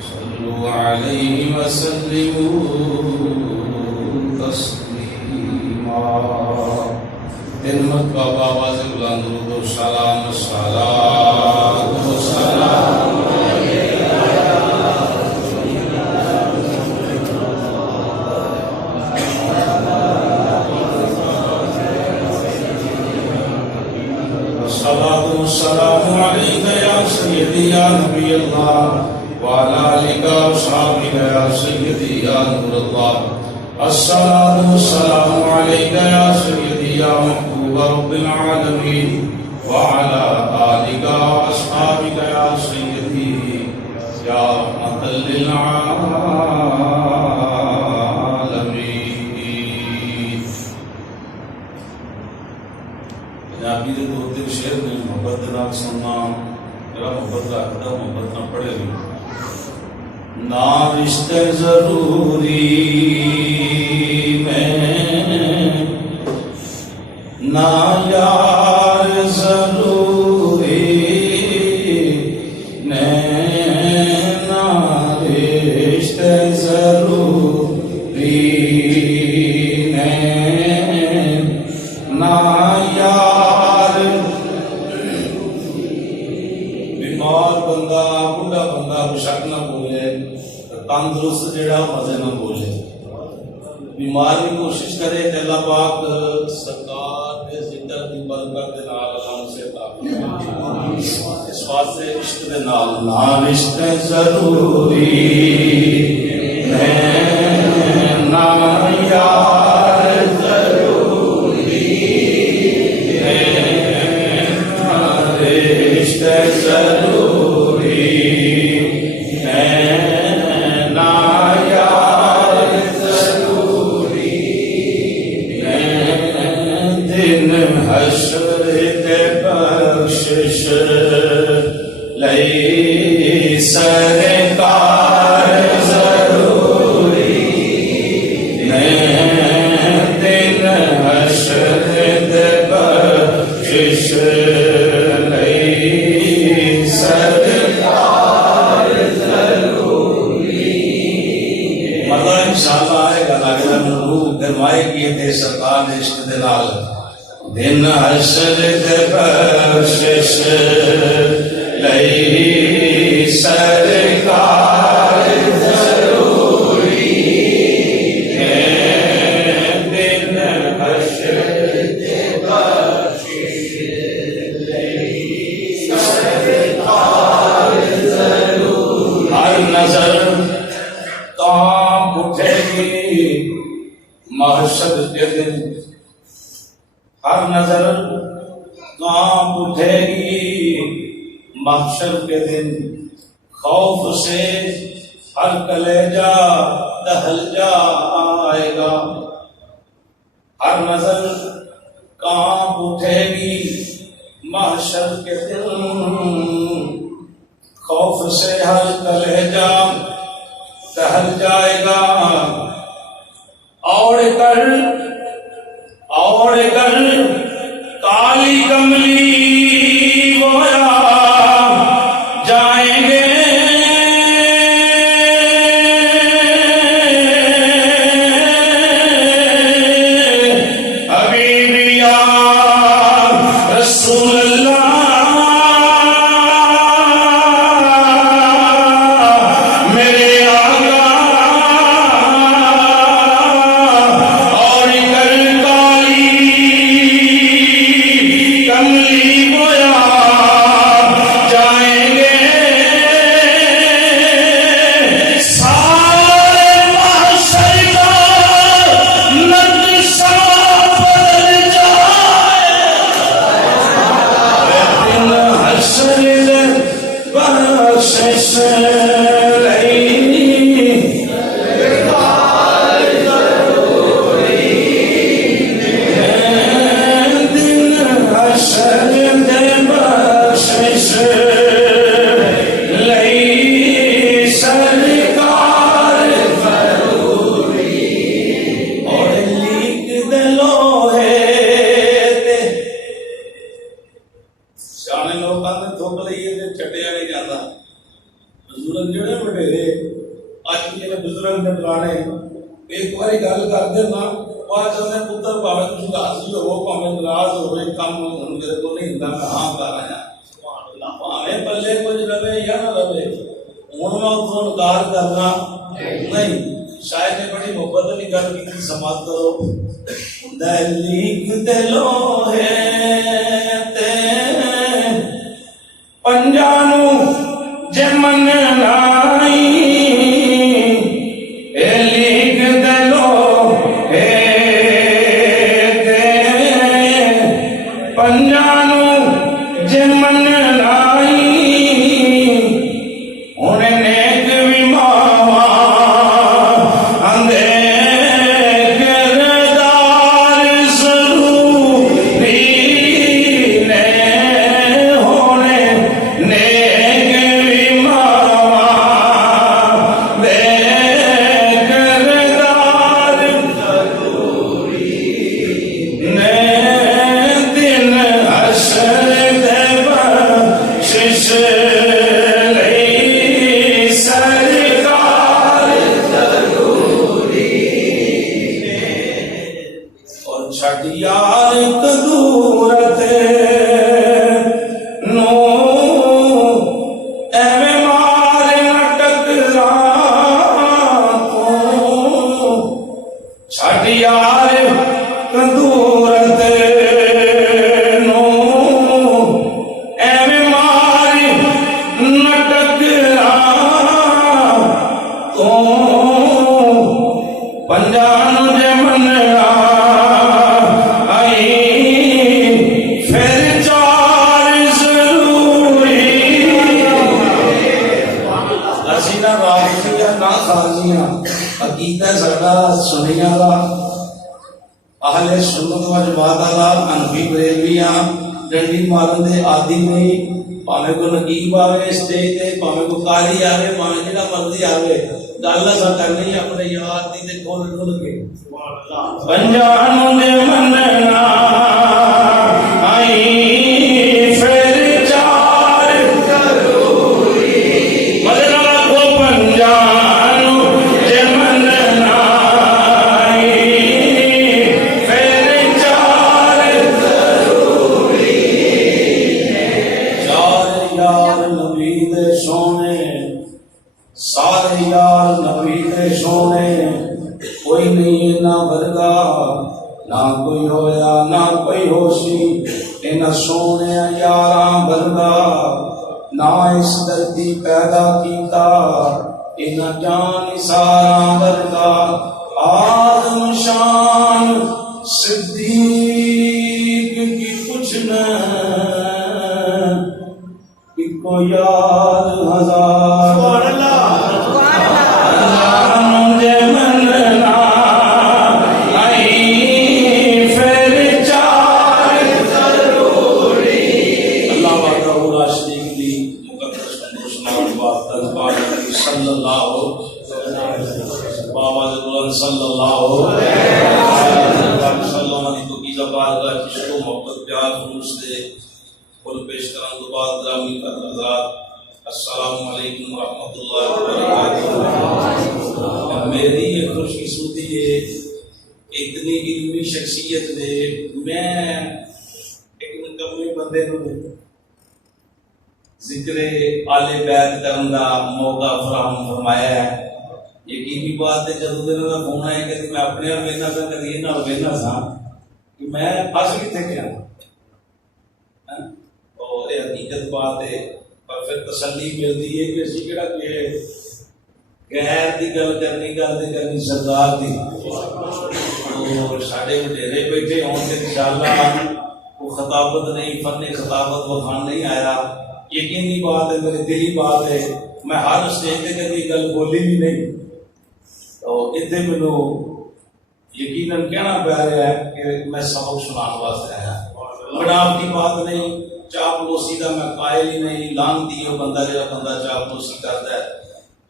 صلوا عليه وسلموا تسلیما۔ تین مرتبہ آواز بلند درود و سلام الصلاۃ والسلام السلام علیکم یا سیدی یا نبی اللہ وعلی آلک و اصحابک یا سیدی یا نور اللہ۔ الصلاۃ والسلام علیک یا سیدی یا محبوب رب العالمین وعلی آلک و اصحابک یا سیدی یا رحمۃ للعالمین۔ پنجابی دے دو تین شعر نے محبت دے نال سننا، جڑا محبت رکھدا محبت نہ پڑھے گی۔ نہ رشتے ضروری میں نہ یار ضروری نہ رشتے ضروری نہ یار۔ بیمار بندہ بوڑھا بندہ بشک نہ بولے، تندرست جڑا مزے نہ بولے۔ بیمار بھی کوشش کرے کہ اللہ پاک سرکار کے ذکر کی برکت دے نال ہم سے عطا۔ اس واسطے عشق دے نال نہ رشتے ضروری نہ یار ضروری نہ رشتے ضروری حشر دے بخشش لئی سرکار ضروری دن حشر دے بخشش لئی سرکار ضروری۔ مطلب انشاءاللہ آئے گا لاغرہ نروح گرمائے کیے تھے سرکار نے عشق دے نال دن حشر دے بخشش لئی سرکار ضروری دن حشر دے بخشش لئی سرکار ضروری۔ ہر نظر کانپ اٹھے گی محشر کے دن، ہر نظر کانپ اٹھے گی محشر کے دن، خوف سے ہر کلیجہ دہل جائے گا۔ ہر نظر کانپ اٹھے گی محشر کے دن، خوف سے ہر کلیجہ دہل جائے گا۔ اور کر کالی کملی گویا جائیں گے، حبیبی یا رسول اللہ میرے آقا۔ جڑے وڈیرے اج بھی نے بزرگ نے پرانے ایک باری گل کرتے نا بعد میں پتر بھاوے کچھ راضی ہو بھاوے ناراض ہوئے کام ہن میرے کو نہیں ہندا میں ہاں کر رہا سبحان اللہ بھاوے پلے کچھ رہے یا نہ رہے ہن میں اس کو انکار کرنا نہیں شاید نے بڑی محبت والی گل کی سماعت کرو دلیک دلو ہے تے پنجانو جمن لائی اے لیک دلو ہے تے پنجانو جمن لائی انہیں نیک بھی ماوا اندے اہل سنت و جماعت والا انفی بریلویاں ڈنڈی مارن دے عادی نہیں پاویں کو نقیب آوے اسٹیج تے پاویں کو قاری آوے پاویں جڑا مرضی آوے گل اساں کرنی اپنے یار دی تے کھول کھول کے سبحان اللہ پنجانوں دے مننا آئی کوئی نہیں نہ ورگا نہ کوئی ہویا نہ کوئی ہوشی ان سونے یاراں ورگا نہ اس دھرتی پیدا کیتا ان جان ساراں ورگا آدم شان صدیق کی کچھ نہ اکو یار ہزار سبحان اللہ صلی اللہ علیہ وسلم علی تو کی زبان کا عشق و محبت پیار خلوص سے کل پیش کرن تو بعد گرامی حضرات السلام علیکم ورحمۃ اللہ وبرکاتہ میری یہ خوش قسمتی ہے اتنی علمی شخصیت نے میں ایک نکمے بندے کو ذکر آل بیت کرن دا موقع فراہم فرمایا ہے یقینی بات ہے جدوں دن میں فون آیا کہ میں اپنے آپ وینا تھا کدی یہ نہ وینا سا کہ میں پھس کتنے گیا اور یہ حقیقت بات ہے پر پھر تسلی ملتی ہے کہ اسی کہڑا کہ غیر دی گل کرنی سردار دی اور ساڈے وڈیرے بیٹھے ہون تے انشاءاللہ وہ خطابت نہیں فن خطابت وکھان نہیں آیا یقینی بات ہے میری دلی بات ہے میں ہر اسٹیج تے کبھی گل بولی بھی نہیں تو اتنے مینو یقیناً کہنا پی رہا ہے کہ میں سبق سنانے واسطے آیا بڑاپ کی بات نہیں چاپلوسی کا میں قائل ہی نہیں لانتی ہو بندہ جہاں بندہ چاپلوسی کرتا ہے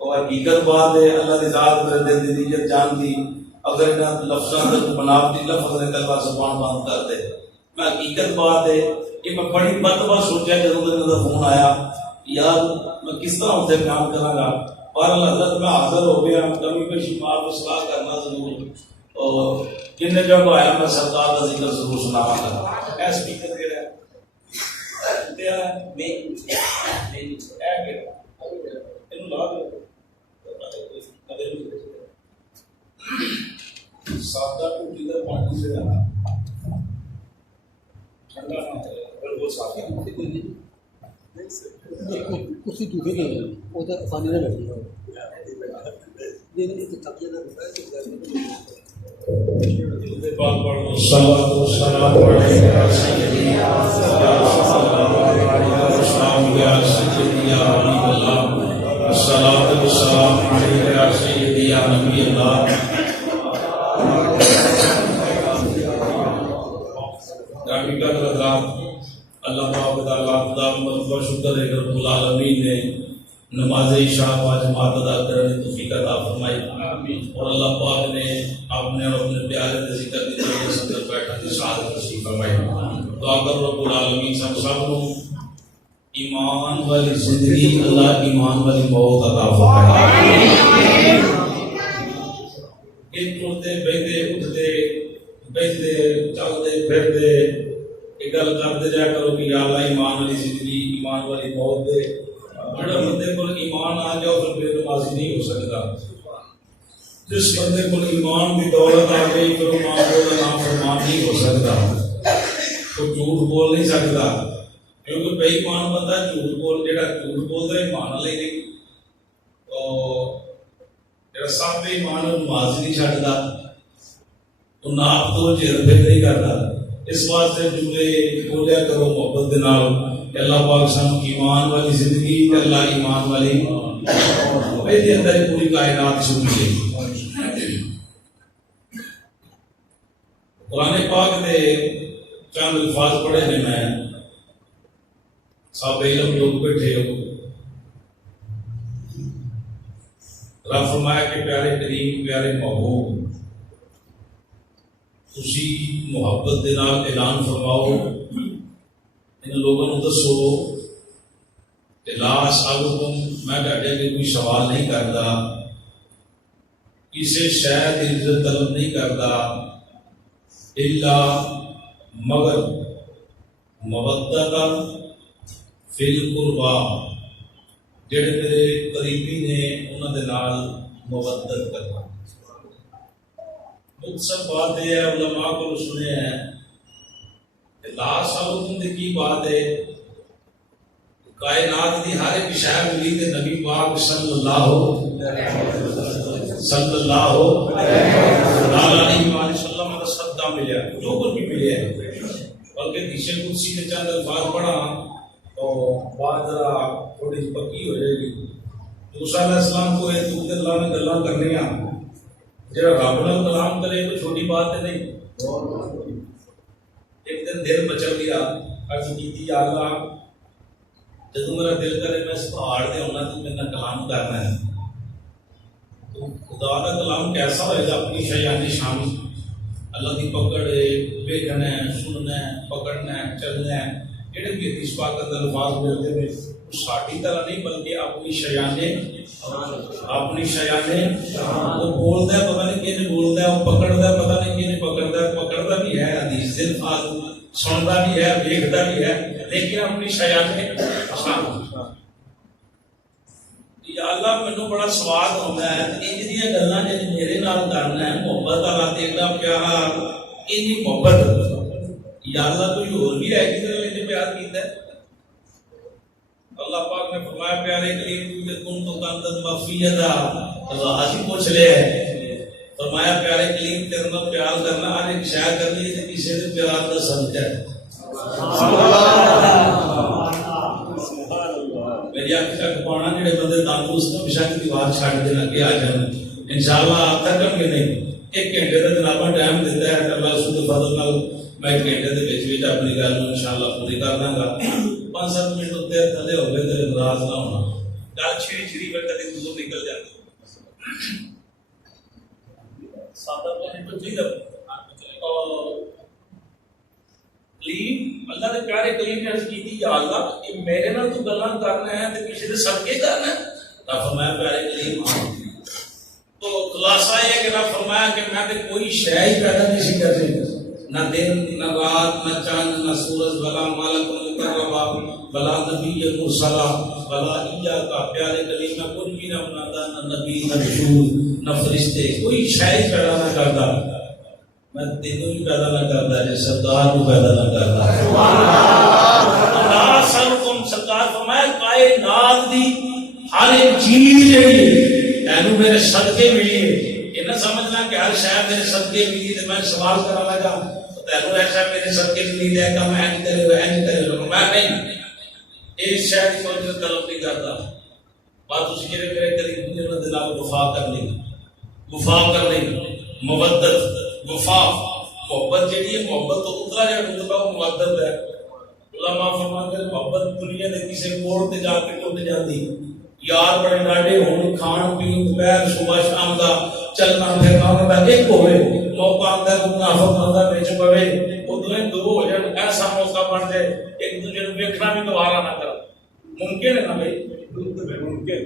تو حقیقت بات ہے اللہ کی ذات میرے دل دی عزت جان دی اگر انہاں لفظاں تے بناوٹی لفظ نے کلمہ زبان بند کر دے میں حقیقت بات ہے کہ میں بڑی مرتبہ سوچا جدوں میرا فون آیا یار میں کس طرح ان سے بیان کرا. اور حضرت میں حاضر ہو گیا, کبھی پیشی معاف اصلاح کرنا ضرور, اور جن جب آیا میں سرکار کا ذکر ضرور سناوا گا. اے سپیکر دے رہا سادہ ٹوٹی کا پانی سے جانا ٹھنڈا نہ چلے بالکل صاف کسی ٹوٹے نہیں وہ تو آسانی نہ بیٹھی اللہ کا شکر ہے کہ رب العالمین نے نماز عشاء و جماعت ادا کرنے کی توفیق عطا فرمائی, اور اللہ پاک نے اپنے اور اپنے پیارے کے ذکر کی طرف سے اندر بیٹھا کی سعادت نصیب فرمائی. دعا کر رب العالمین سب کو ایمان والی زندگی, اللہ ایمان والی موت عطا فرمائے. ایک اٹھتے بیٹھتے اٹھتے بیٹھتے چلتے پھرتے یہ گل کرتے رہا کرو کہ یا اللہ ایمان والی زندگی ایمان والی موت دے. بڑا بندے کو ایمان آ جاؤ تو بے نمازی نہیں ہو سکتا. جس بندے کو ایمان کی دولت آ گئی تو ماں کو نام فرمان نہیں ہو سکتا, تو جھوٹ بول نہیں سکتا, کیونکہ بے ایمان بندہ جھوٹ بول جڑا جھوٹ بولتا ہے ایمان لے نہیں, تو جڑا سب بے ایمان نماز نہیں چھڈدا تو ناپ تو چیر پھر نہیں کرتا. اس واسطے جملے بولیا کرو محبت دے نال. اللہ پاک سانو ایمان والی زندگی تے اللہ ایمان والی اے اندر پوری کائنات سنی. قرآن پاک دے چند الفاظ پڑھے نے میں, سب علم لوگ بیٹھے ہو. رب فرمایا کہ پیارے کریم پیارے محبوب تسی محبت دے نال اعلان فرماؤ, ان لوگوں کو دسو کہ لا اسالکم, میں تہاڈے اگے کوئی سوال نہیں کرتا, کسی شے دی عزت طلب نہیں کرتا, الا مگر مودۃ فی القربا, جڑے میرے قریبی نے انہاں دے نال مودت کرنا. مختصر بات یہ ہے, علماء کو سنے ہیں کہ لا سالکم دی کی بات ہے, کائنات دی ہر ایک شے ملی تے نبی پاک صلی اللہ علیہ وسلم کا صدقہ ملیا, جو کچھ بھی ملیا ہے. بلکہ حدیث قدسی کے چند الفاظ پڑھا تو بات ذرا تھوڑی سی پکی ہو جائے گی. موسیٰ علیہ السلام کو ایک دوسرے اللہ نے گلاں کرنیاں, جڑا رب نال کلام کرے کوئی چھوٹی بات ہے نہیں. ایک دن دل مچل گیا, عرض کی یا اللہ جدوں میرا دل کرے میں اس پہاڑ تے ہونا تو میرا کلام کرنا ہے, تو خدا کا کلام کیسا ہوئے گا؟ اپنی شیانی شان, اللہ کی پکڑ ہے, دیکھنا ہے, سننا ہے, پکڑنا ہے, چلنا ہے. جڑے بھی حدیث پاک کے الفاظ ملتے ہیں ساڑھی طرح نہیں بلکہ اپنی شیانے وہ بولتا ہے پتہ نہیں کیسے بولتا ہے, وہ پکڑتا ہے پتہ نہیں کیسے پکڑتا ہے, پکڑتا بھی ہے حدیث دل فاض سنتا بھی ہے دیکھتا بھی ہے, لیکن اپنی شیانے یا اللہ مینوں بڑا سواد ہوتا ہے انج دیاں گلاں جے میرے نال کرنا ہے, محبت والا دیکھنا پیارا انجی محبت یا اللہ کوئی اور بھی ہے جس نے پیار کیتا ہے. اللہ پاک نے فرمایا پیارے کریم کن تو کندن مفیدا, اللہ ہی پوچھ لے فرمایا پیارے کریم تیرے نال پیار کرنا ہر ایک شے کرنی تے کسی دے پیار دا سبق ہے. میری اکھ تک پانا جڑے بندے تندرست بشک دیوار چھڈ کے لگے آ جان انشاءاللہ آپ تک گے نہیں. ایک گھنٹے کا جنابا ٹائم دیتا ہے, اللہ سود فضل نال میں ایک گھنٹے دے وچ اپنی گل انشاءاللہ پوری کر داں گا. 5-7 منٹ ہوتے تھلے ہو گئے تے ناراض نہ ہونا, گل چھری پر کدی دور نکل جاتی. سادہ پانی تو ٹھیک ہے. کلیم اللہ کے پیارے کلیم نے عرض کی تھی یا اللہ کہ میرے نال تو گلاں کرنا ہے تے کسی دے صدقے کرنا ہے؟ نہ فرمایا پیارے کلیم تو خلاصہ یہ ہے کہ نہ فرمایا کہ میں تے کوئی شے ہی پیدا نہیں سی کرنی، نہ دن نہ رات نہ چاند نہ سورج بلا مالک مقربا بلا نبی مرسلا بلا ایا کا پیارے کلیم میں کچھ بھی نہ بناتا، نہ نبی نہ رسول نہ فرشتے، کوئی شے ہی پیدا نہ کرتا، میں تینوں ہی پیدا نہ کرتا جی سردار کو پیدا نہ کرتا۔ اللہ سلکم سرکار فرمایا کائنات دی ہر ایک چیز جڑی اینو میرے صدقے ملی ہے، یہ نہ سمجھنا کہ ہر شاید میرے صدقے ملی تو میں سوال کرا لگا تینوں ایسا میرے صدقے ملی ہے کہ میں این کرے میں نہیں اس شاید کو طلب نہیں کرتا، بات اس کے میرے قریب نے دل وفا کر لی مودت وفا محبت جیڑی ہے محبت تو اترا جائے رتبہ وہ مودت ہے۔ علماء فرماتے ہیں محبت دنیا کے کسی موڑ تے جا کے ٹوٹ جاتی، یار بڑے ڈاڈے ہون کھان پین دوپہر صبح شام دا چلنا پھرنا دا ایک ہوئے موقع آتا ہے منافق بندہ بچ پوے وہ دو ہو جان ایسا موقع بن جائے ایک دوسرے کو دیکھنا بھی دوبارہ نہ کرا، ممکن ہے نا بھائی؟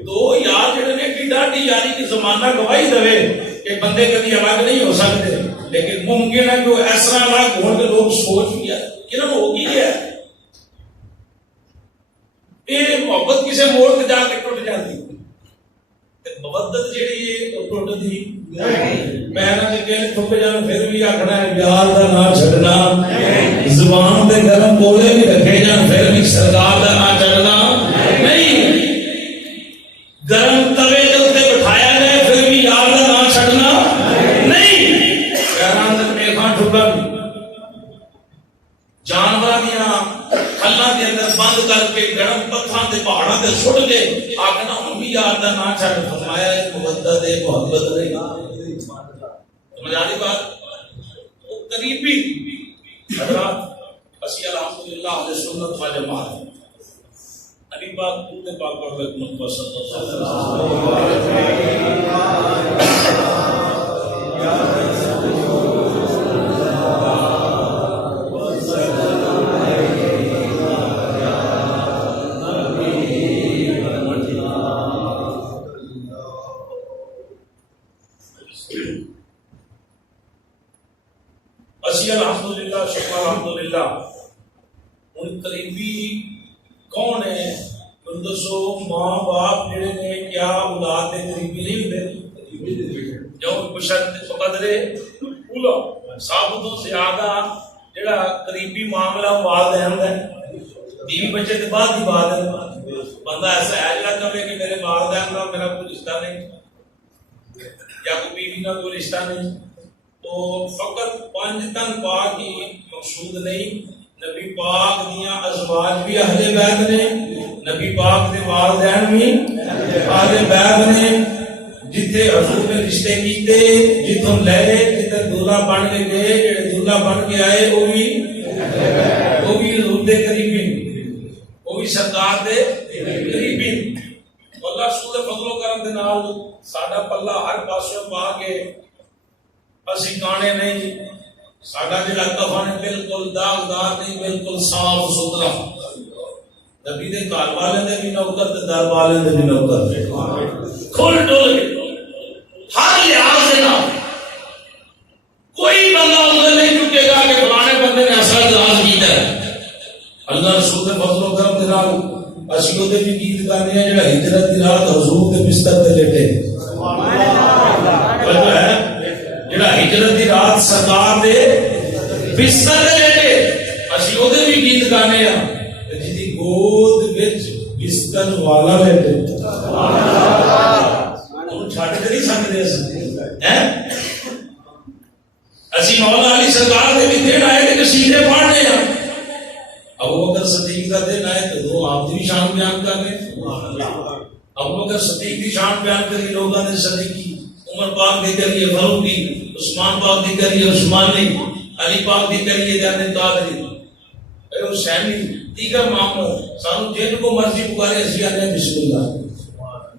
دو یار جڑے نے ایڈی ڈاڈی یاری کی زمانہ گواہی دے کہ بندے کبھی الگ نہیں ہو سکتے، لیکن ممکن ہے کہ وہ ایسا الگ ہو کہ لوگ سوچ بھی ہے کہ نہ ہوگی ہے یہ محبت کسی موڑ تے جا کے ٹوٹ جاتی، مودت جیڑی ہے وہ ٹوٹدی میں نہ کہ ٹوٹ جان پھر بھی آکھنا ہے یار دا نام چھڈنا، زبان تے گرم بولے بھی رکھے جان پھر بھی سرکار دا نام چھڈنا نہیں، گرم توے تے اوتے بٹھایا جائے پھر بھی یار دا نام چھڈنا نہیں، پیراں تے میخاں ٹھکا جانوراں دیاں کھلاں دے اندر بند کر کے گرم پتھراں تے پہاڑاں تے سٹ کے آکھنا ہن بھی یار دا نام چھڈ، فرمایا ہے مودت ہے محبت نہیں، سمجھ آ رہی بات؟ وہ قریبی حضرات اسی الحمدللہ اہل سنت و جماعت نبی پاک درود پاک پڑھ کے محمد صلی اللہ علیہ اسی الحمدللہ شکر الحمدللہ ان قریبی کون ہے؟ تم دسو ماں باپ جڑے نے کیا اولاد کے قریبی نہیں ہوتے؟ جو بشرط قدرے اولا ثابتوں سے زیادہ جڑا قریبی معاملہ والدین دا ہے، بیوی بچے کے بعد کی بات ہے، بندہ ایسا ہے جڑا کہے کہ میرے والدین کا میرا کوئی رشتہ نہیں یا کوئی بیوی کا کوئی رشتہ نہیں، تو فقط پانچ تن پاک ہی مقصود نہیں، نبی پاک دیاں ازواج بھی اہل بیت نے، نبی پاک دے والدین بھی اہل بیت نے، جتھے حضور نے رشتے کیتے جتوں لے جتھے دولہا بن کے گئے جڑے دولہا بن کے آئے وہ بھی حضور دے قریبی، وہ بھی سرکار دے قریبی۔ اللہ رسول دے فضل و کرم دے نال ساڈا پلہ ہر پاسوں پا کے اسی کانے نہیں، ساڈا جڑا کفن ہے بالکل داغدار نہیں، بالکل صاف ستھرا، نبی دے گھر والے دے بھی نوکر تے در والے دے بھی نوکر کھل ڈول کے ہر لحاظ سے نہ کوئی بندہ انہیں نہیں چکے گا کہ فلانے بندے نے ایسا اعتراض کیا ہے۔ اللہ رسول دے فضل و کرم دے نال اسی او دے بھی گیت گانے ہیں جڑا ہجرت دی رات حضور دے بستر تے لیٹے، پتہ ہے جڑا ہجرت دی رات سرکار دے بستر تے لیٹے اسی او دے بھی گیت گانے ہیں جی دی گود وچ بستر والا لیٹے، چھٹ کے نہیں سکتے اسی مولا علی سرکار دے بھی دن آئے کہ قصیدے پڑھنے ہیں، ابو بکر صدیق کا دن آئے تو دو آپ دی شان بیان کر رہے، ابو بکر صدیق کی شان بیان کری لوگوں نے صدیقی، عمر پاک دی کریے فاروقی، عثمان پاک دی کریے عثمانی، علی پاک دی کریے جان قادری، اے حسینی، دیگر معاملہ سانو جن کو مرضی پکارے اسی آنے بسم اللہ،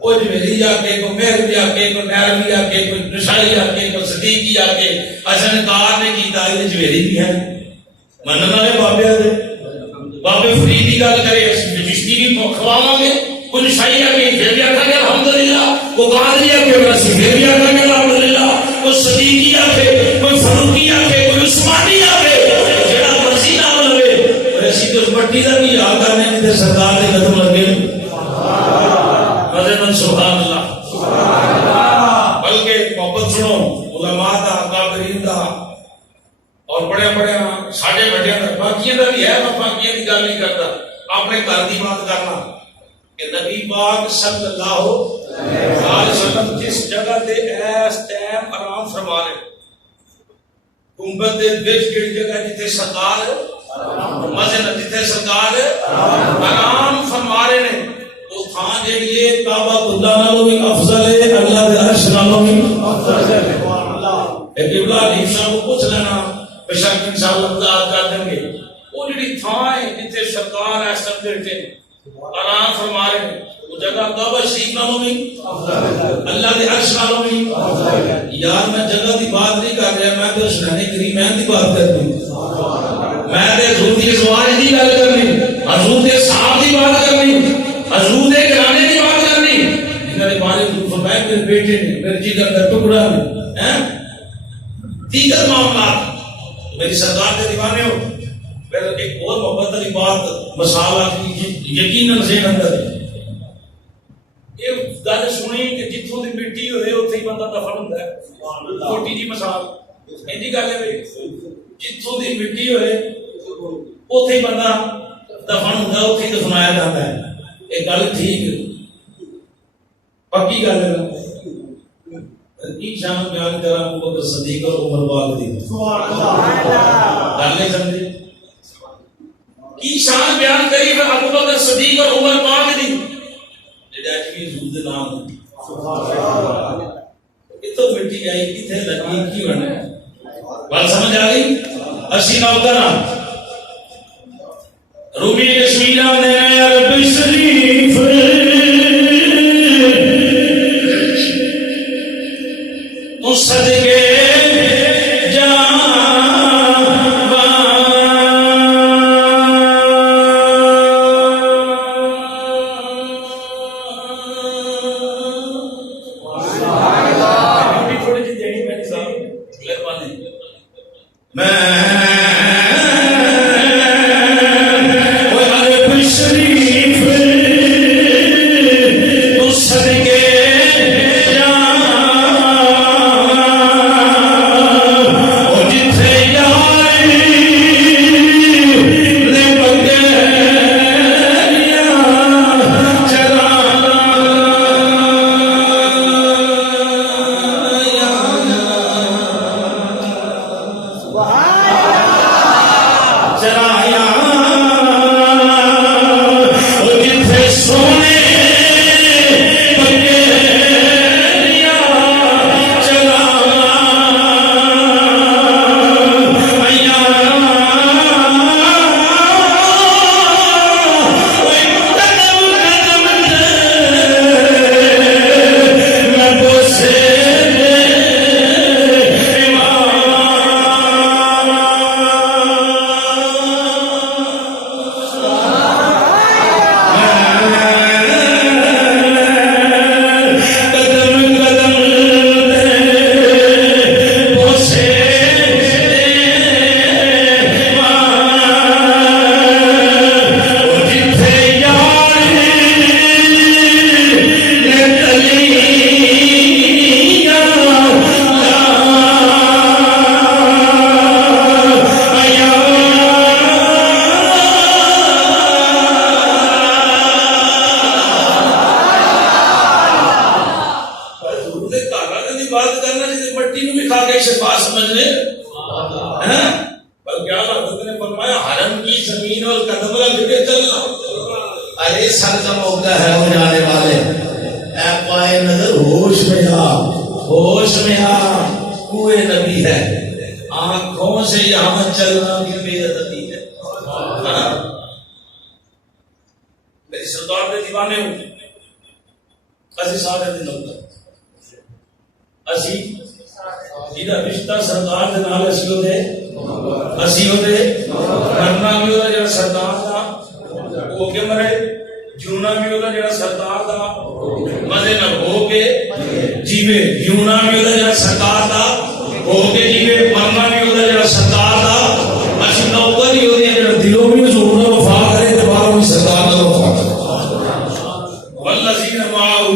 کوئی جویری آکے، کوئی مہروی آکے، کوئی نیروی آکے، کوئی نشائی آکے، کوئی صدیقی آکے، ایسا نے کار نے کی تاریخ جویری بھی ہے، منن والے بابے دے بابے فرید کی گل کرے چشتی بھی کھواواں گے، کوئی نشائی آ گئی پھر بھی آخا گے الحمدللہ، کوئی قادری آ کے اسی پھر بھی آخا گے الحمدللہ، کوئی صدیقی آ کے، کوئی فاروقی آ کے، کوئی عثمانی آ کے، جڑا مرضی نام لوے، اور اسی تو اس مٹی کا بھی یاد کرنے جتنے سرکار کے قدم لگے مدد سبحان اللہ۔ بلکہ محبت سنو علماء دا، اکابرین دا، اور بڑے بڑے ساڈے بڑے باقیاں دا بھی ہے، میں باقیاں کی گل نہیں کرتا، اپنے گھر کی بات کرنا کہ نبی پاک صلی اللہ علیہ وسلم جس جگہ تے اس ٹائم آرام فرما رہے، گنبد دے وچ کیڑی جگہ جتھے سرکار مسجد جتھے سرکار آرام فرما رہے نے، وہ تھان جیڑی ہے کعبہ اللہ نالوں بھی افضل ہے، اللہ دے عرش نالوں بھی افضل ہے۔ قبلہ علی صاحب کو پوچھ لینا، بے شک انشاءاللہ تعالی کر دیں گے، وہ جڑی تھان ہے جتھے سرکار اس سمجھ کے آرام فرما رہے ہیں، وہ جگہ کعبہ شریف نالوں بھی اللہ دے عرش نالوں بھی یار میں جگہ دی بات نہیں کر رہا، میں تو سننے کریم میں دی بات کر رہی ہوں، میں تے حضور دی ازواج دی گل کرنی، حضور دے صحابہ دی بات کرنی، حضور دے گھرانے دی بات کرنی، جنہاں نے مالے فرمایا میرے بیٹے نے، میرے جگر کا ٹکڑا ہے، دیگر معاملات میری سرکار کے دیوانے ہو۔ پھر ایک اور محبت والی بات مسالہ یقیناً ذہن اندر یہ گل سنی کہ جتوں کی مٹی ہوئے اتنے ہی بندہ دفن ہوتا ہے، چھوٹی جی مثال ایسی گل ہے، جتوں کی مٹی ہوئے اتنے ہی بندہ دفن ہوتا ہے، اتنے ہی دفنایا جاتا ہے۔ یہ گل ٹھیک پکی گل ہے۔ کی شان بیان کرا ابوبکر صدیق اور عمر پاک دی، گل نہیں سمجھے؟ کی شان بیان کری پھر ابوبکر صدیق اور عمر پاک دی، جڑا کہ حضور دے نام کتوں مٹی آئی کتنے لگی کی بنے بات سمجھ آ گئی؟ اسی نوکرا رومی کشمیرہ نے عرب شریف صدقے اسی ہوتے مرنا بھی ہوتا جڑا سردار دا ہو کے مرے، جیونا بھی ہوتا جڑا سردار دا مزے نہ ہو کے جیوے، جیونا بھی ہوتا جڑا سردار دا ہو کے جیوے، مرنا بھی ہوتا جڑا سردار دا اسی نوکر ہی ہوتی ہے جڑا دلوں میں حضور نال وفا کرے تے باہروں بھی سردار نال وفا کرے۔ والذین معه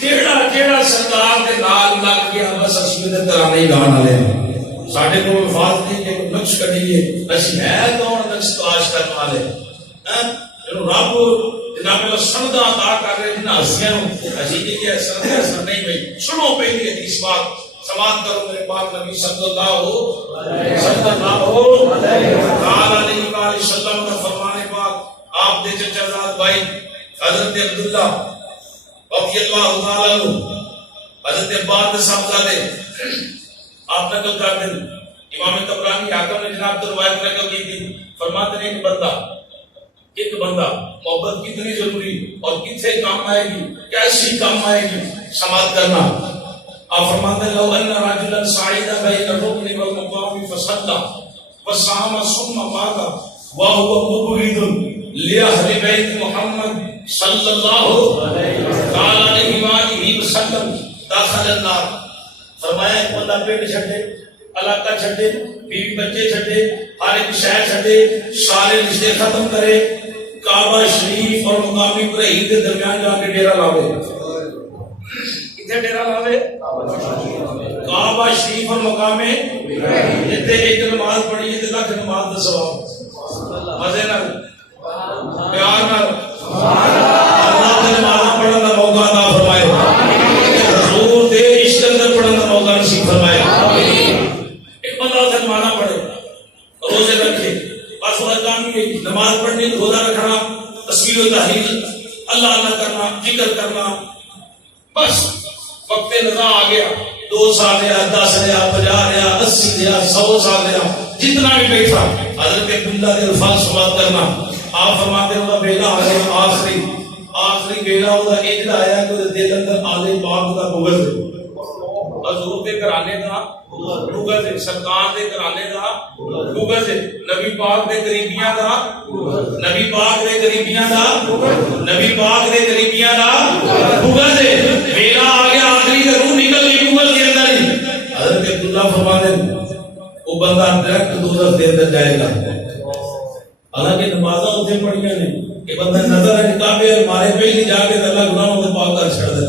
جیڑا سردار دے نال لگ گیا بس اسی دے ترانے گان والے ساڈے کو وفات دی کہ نقش کڈیے اسی ہے کون نقش تلاش کرنے والے ہیں جو رب جناب اللہ سمدا عطا کر رہے جنہ ہستیاں اسی کہ سمدا ایسا نہیں بھئی سنو پہلی حدیث بات سماعت کرو میرے پاک نبی صلی اللہ علیہ وسلم کا فرمان پاک آپ دے چچا زاد بھائی حضرت عبداللہ رضی اللہ تعالیٰ عنہ حضرت عباد صاحبزادے آپ نقل کرتے ہیں امام طبرانی حاکم نے جناب تو روایت نقل کی تھی فرماتے ہیں ایک بندہ محبت کتنی ضروری اور کتنے کام آئے گی کیسی کام آئے گی سماعت کرنا آپ فرماتے ہیں لو ان رجلا صعد بین الركن والمقام فصلى وصام ثم مات وهو مبغض لأهل بيت محمد صلی اللہ علیہ وسلم داخل النار فرمایا ایک بندہ پیٹ چھڑے علاقہ چھڑے بیوی بچے چھڑے ہر ایک شہر چھڑے سارے رشتے ختم کرے کعبہ شریف اور مقام ابراہیم کے درمیان جا کے ڈیرا لاوے کتنے ڈیرا لاوے کعبہ شریف اور مقام ابراہیم ایک نماز پڑھی ہے لاکھ نماز کا ثواب مزے نال پیار نال اللہ نے نماز پڑھنے کا موقع عطا فرمائے حضور دے عشق اندر پڑھنے کا موقع نصیب فرمائے ایک بندہ اسے نماز پڑھے روزے رکھے بس وہ کام ہی نماز پڑھنی روزہ رکھنا تسبیح و تحلیل اللہ اللہ کرنا ذکر کرنا بس وقت رضا آ گیا 2 سال یا 10 یا 50 یا 80 یا 100 سال یا جتنا بھی بیٹھا حضرت عبداللہ کے الفاظ سماعت کرنا آپ فرماتے ہیں وہ بیلا آ گیا آخری بیلا ہوتا ایک آیا کہ دل اندر آلے پاک کا بغض حضور کے گھرانے کا بغض ہے سرکار کے گھرانے کا بغض ہے نبی پاک کے قریبیاں کا نبی پاک کے قریبیاں کا نبی پاک کے قریبیاں کا بغض ہے بیلا آ گیا آخری کا روح نکل گئی بغض کے اندر ہی حضرت عبداللہ فرماتے ہیں وہ بندہ ڈائریکٹ دوزخ کے اندر جائے گا حالانکہ نمازاں اتنے پڑھیاں نے کہ بندہ نظر ہے کتابیں مارے پہ ہی جا کے اللہ گناہوں کو پاک کر چھڑ دے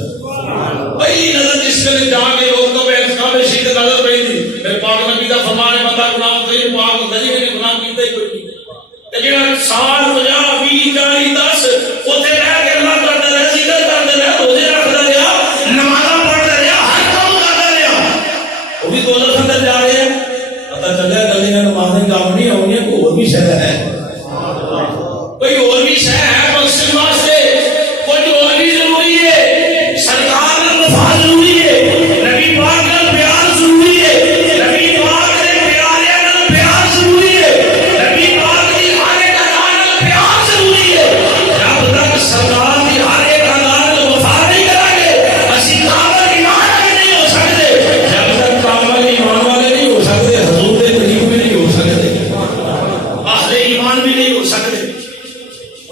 پہلی نظر جس کے جا کے لوگ تو بے کعبے شریف تے نظر پئی تھی میرے پاک نبی دا فرمان ہے بندہ گناہ سے پاک ہو گئی نہیں گناہ کیتا ہی کوئی نہیں تے جڑا سال 50 20 40 10 اوتھے رہ کے اللہ کردا رہے ذکر کردا رہے روزے رکھدا رہیا نمازاں پڑھدا رہیا ہر کام کردا رہیا وہ بھی دوزخ اندر جا رہے ہیں پتہ چلیا گلیاں نمازیں کام نہیں ہونی کوئی اور بھی شے ہے کوئی اور بھی شے ہے مسلم واسطے کوئی اور بھی ضروری ہے سرکار کا وفا ضروری ہے نبی پاک کا پیار ضروری ہے نبی پاک کے پیارے کا پیار ضروری ہے نبی پاک کی ہر ایک ادا کا پیار ضروری ہے جب تک سرکار کی ہر ایک ادا کا وفا نہیں کریں گے اسی کامل ایمان والے نہیں ہو سکتے جب تک کامل ایمان والے نہیں ہو سکتے حضور کے قریب بھی نہیں ہو سکتے اہل ایمان بھی نہیں ہو سکتے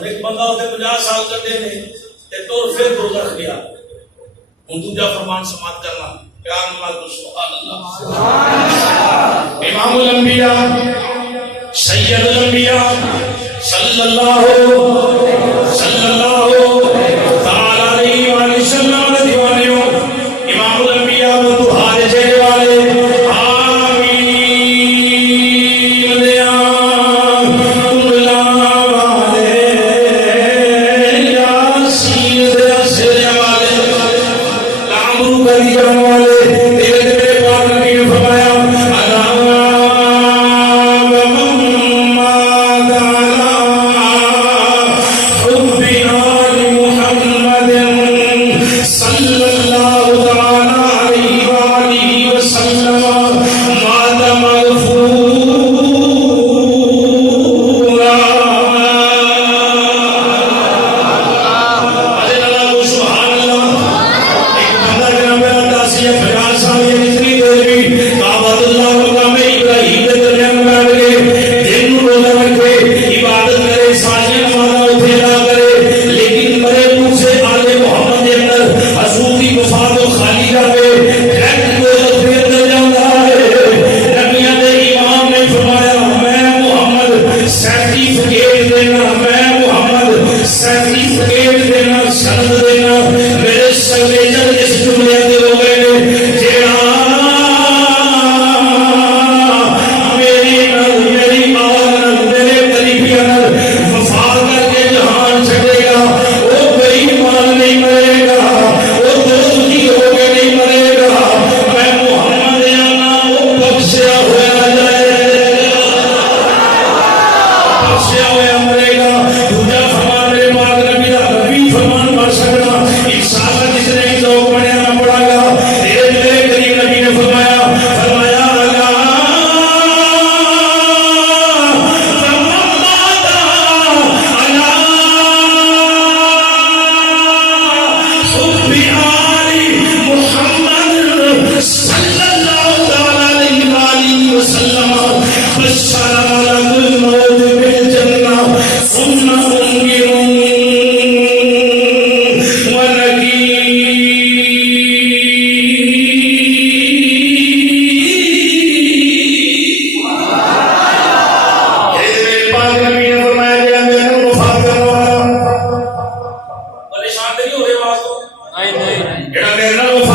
ایک بندہ ہوتے 50 سال کرتے ہیں تے تو پھر دوزخ گیا ہن دوجا فرمان سماعت کرنا پیار نال سبحان اللہ امام الانبیاء سید الانبیاء صلی اللہ تعالی علیہ وآلہ وسلم کے دیوانے ہو امام الانبیاء بہار جے والے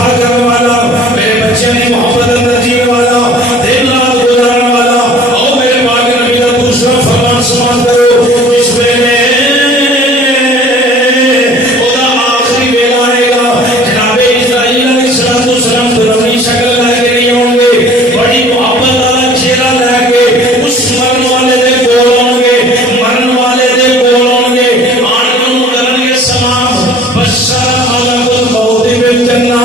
وفا کرنے والا، میرے بچے کی محبت اندر جینے والا، دن رات گزارنے والا، اور میرے پاک نبی کا دوسرا فرمان سماعت کرو، جس ویلے خدا آخری ویلا آئے گا، جناب اسرائیل علیہ السلام تو اپنی شکل لے کے نہیں آؤں گے، بڑی محبت والا چہرہ لے کے اس مرن والے دے کول آؤں گے، مرن والے دے کول آؤں گے، آن کے کرن گے سلام بشر ملک الموت بالجنہ۔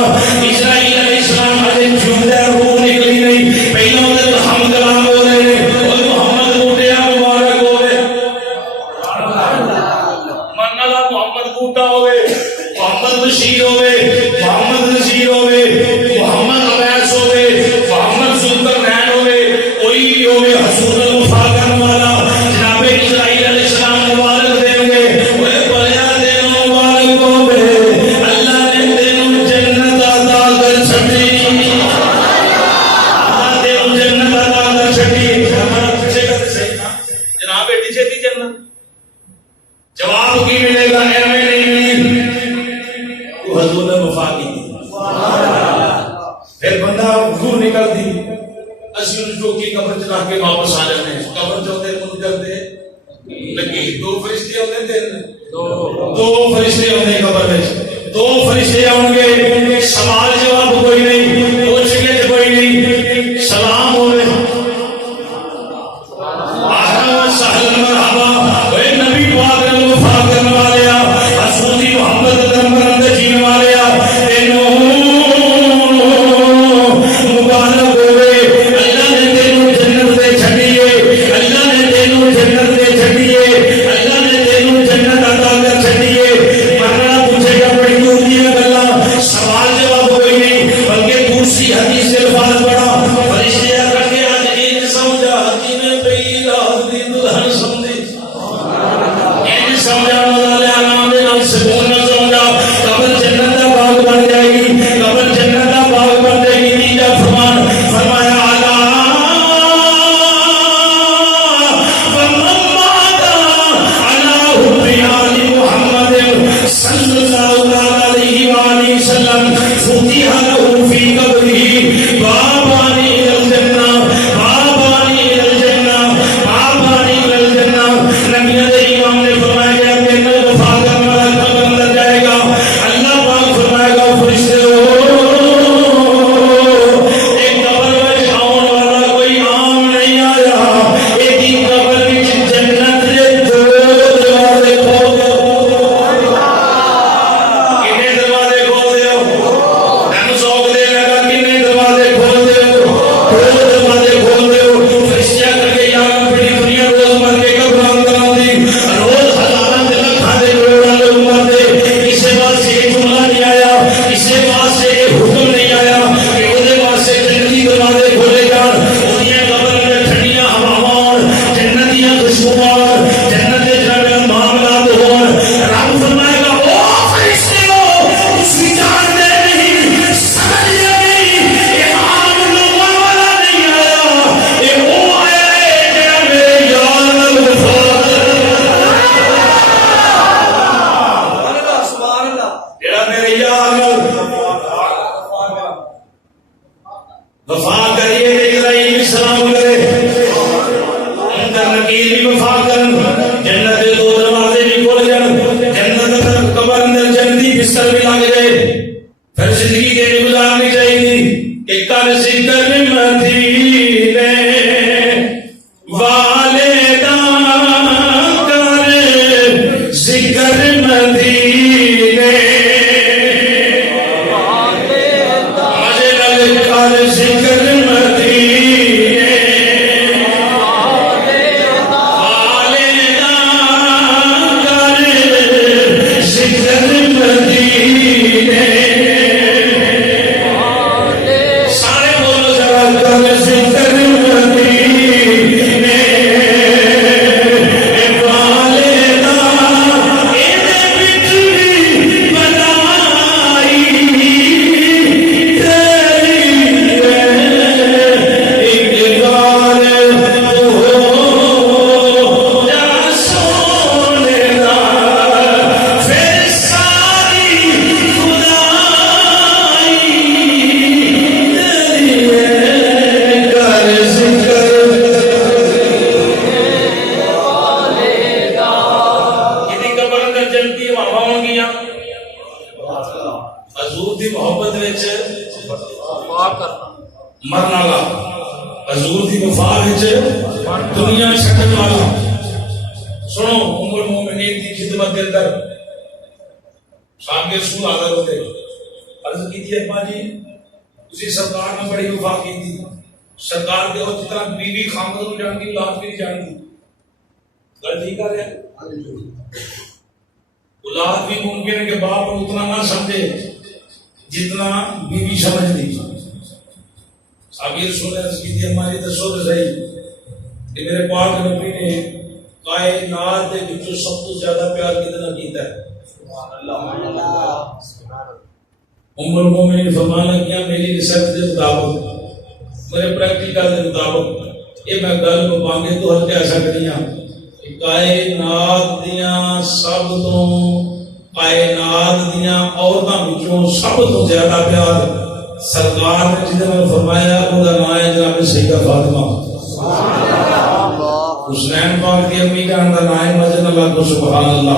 اسرائیل علیہ السلام ہجے جملے روح نکلی نہیں، پہلوں دن ہم کلام ہو رہے ہیں، اور محمد بوٹیا مبارک ہوئے، مرن والا محمد بوٹا ہوئے، محمد بشیر ہوئے، محمد نذیر ہوئے، محمد عبیس ہوئے، محمد ذوالقرنین ہوئے، کوئی ہوئے حسود الوفا کرنے والا، جناب اسرائیل علیہ السلام مبارک دیں گے، وہ بڑیا دن مبارک ہوئے، اللہ نے دن جنت عطا کر چھٹی، اللہ دن جنت عطا کر چھٹی۔ جناب ایڈی چھتی جنت جواب کی ملے گا، ایویں نہیں ملی، تو حضور نے وفا کی تھی، پھر بندہ روح نکل دی، اسی ان جو کی قبر چلا کے واپس آ جاتے ہیں، قبر جو ہوتے ہیں کرتے لگی، دو فرشتے ہوتے ہیں، دو فرشتے ہوتے ہیں قبر میں، دو فرشتے آؤں گے، سوال جواب کوئی نہیں، پوچھ گچھ کوئی نہیں، سلام ہوئے، اہلا و سہلا مرحبا، اے نبی پاک نے وفا کرنے والے حسودی محمد نمبر جینے والے تینوں مبارک ہوئے، اللہ نے تینوں جنت دے چھڑیے، اللہ نے تینوں جنت دے چھڑیے، اللہ نے تینوں جنت عطا کر چھڑیے، مرنا پوچھے گا بڑی دور دی گلا، سوال جواب کوئی نہیں، بلکہ دوسری حدیث سے الفاظ پڑھا، فرشتے کر کے آج ایک سمجھا جنہیں پہلی رات دی دلہن سمجھی، ایک سمجھا مدال علام دے نام سکون نہ سمجھا، قبر جنت کا باغ بن جائے گی، قبر جنت کا باغ بن جائے گی۔ تیجا فرمان فرمایا علا ومن مات علی حب آل محمد صلی اللہ علیہ وآلہ وسلم فتح له فی قبره بابان الی الجنہ، بابان الی الجنہ، بابان الی الجنہ۔ نبی علیہ امام نے فرمایا کہ جنت وفا کرنے والا قبر اندر جائے گا، اللہ پاک فرمائے گا فرشتے ایک قبر میں آن والا کوئی عام نہیں آیا، ایک قبر میں جنت دے دو دروازے کھول دو، کتنے دروازے کھول دو، تینوں سوگ دے لگا کتنے دروازے کھول دو، دو دروازے کھول دو، فرشتے کر کے یا بڑی دنیا روز مر کے قبران کرا دی، روز ہزاراں دے لکھاں دے کروڑاں لوگ مرتے، کسے واسطے ایک جملہ نہیں آیا، کسے واسطے ایک حکم نہیں آیا کہ وہ واسطے جنتی دروازے کھولے جان، انہیں قبر میں ٹھنڈیاں ہواواں، جنتیاں خوشبوئاں، جنت دے جڑے معاملات ہون، رب فرمائے گا او فرشتو تسی جانتے نہیں، سمجھتے نہیں، یہ عام لوگوں والا نہیں آیا، یہ وہ آیا ہے جڑا میرے یار نال وفا جڑا میرے یار نال وفا کریے، اسرائیل بھی سلام کرے، اندر نکیر بھی وفا کرن، جنت دے دو دروازے بھی کھول جان، جنت دا قبر اندر جنتی بستر بھی لگ جائے، پھر زندگی کیسے گزارنی چاہیے کہ کر ذکر مدینے والدہ، کر ذکر مدینے مجھے لگ کر ذکر مدینے والدہ، کر ذکر مدینے، سارے بولو ذرا کر ذکر مدینے والدہ، ایدے بچڑی بنائی تیری مرن والا حضور دی وفا وچ دنیا چھڈن والا سنو ام المومنین دی خدمت دے اندر شام کے رسول حاضر ہوتے عرض کی تھی اپا جی اسی سرکار نے بڑی وفا کی تھی سرکار دے ہو جتنا بیوی خامد کو جانتی اولاد بھی نہیں جانتی غلطی کر رہے اولاد بھی ممکن ہے کہ باپ اتنا نہ سمجھے جتنا بیوی سمجھتی صحابی رسول نے عرض کی تھی اما جی دسو تو صحیح کہ میرے پاک نبی نے کائنات کے وچوں سب تو زیادہ پیار کتنا کیتا ہے ام المومنین فرمانا کیا میری ریسرچ کے مطابق میرے پریکٹیکل کے مطابق یہ میں گل کو مانگے تو ہر کہہ سکتی ہوں کائنات دیاں سب تو کائنات دیاں عورتاں وچوں سب تو زیادہ پیار سرکار نے جس نے فرمایا وہ نام ہے جناب سیدہ فاطمہ حسین پاک کی امی جان کا نام ہے مدن اللہ کو سبحان اللہ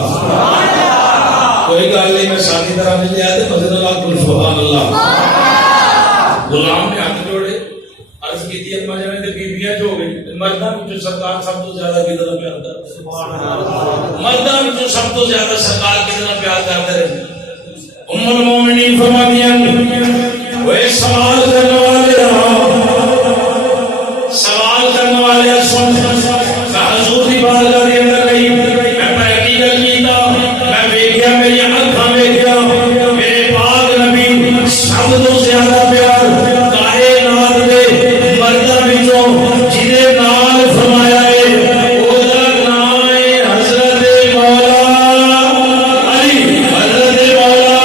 کوئی گل نہیں میں ساتھی طرح نہیں لیا تو مدن اللہ کو سبحان اللہ غلام نے ہاتھ جوڑے عرض کی تھی اما جانے تے بیبیاں جو ہو گئی مرداں وچوں سرکار سب تو زیادہ کتنا پیار کرتا ہے سبحان اللہ مرداں وچوں سب تو زیادہ سرکار کتنا پیار کرتے رہے ام المومنین فرماتی وہ سوال کرنے والے سوال کرنے والے سن حضور کی بارگاہ کے اندر گئی میں پریکٹیکل کیتا میں ویکھیا میری اکھاں ویکھیا میرے پاک نبی سب تو زیادہ پیار کائنات دے مرداں وچوں جہدے نال فرمایا ہے او دا نام ہے حضرت مولا علی حضرت مولا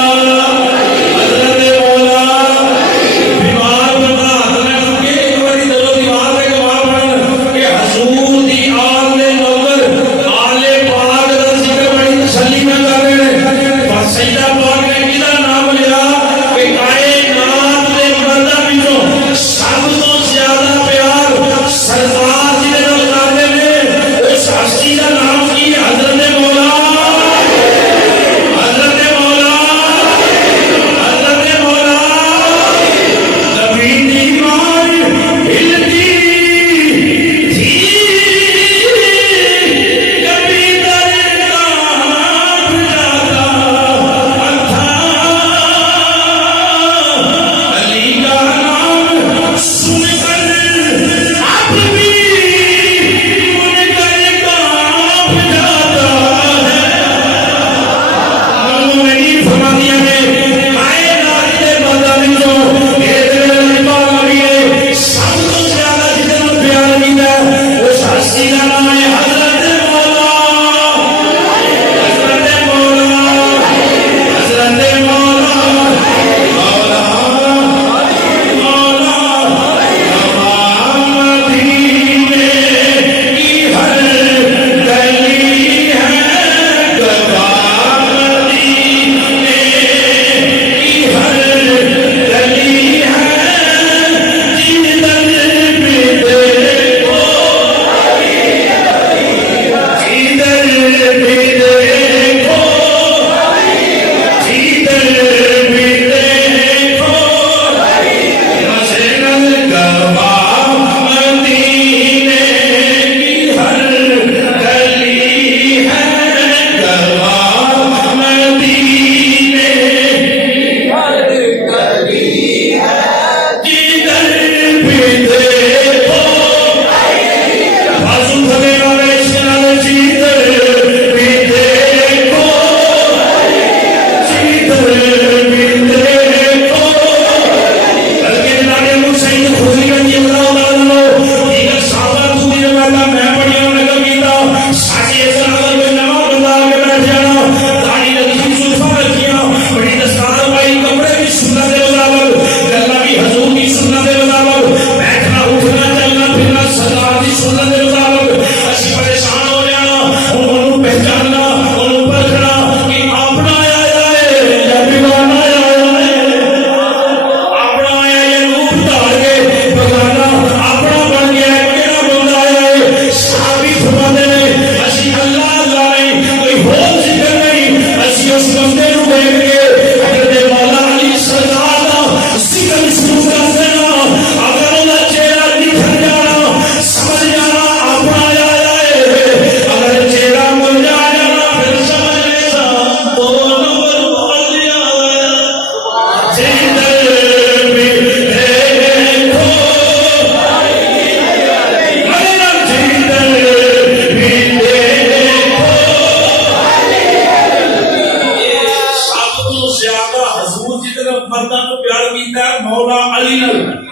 ہے مولا علی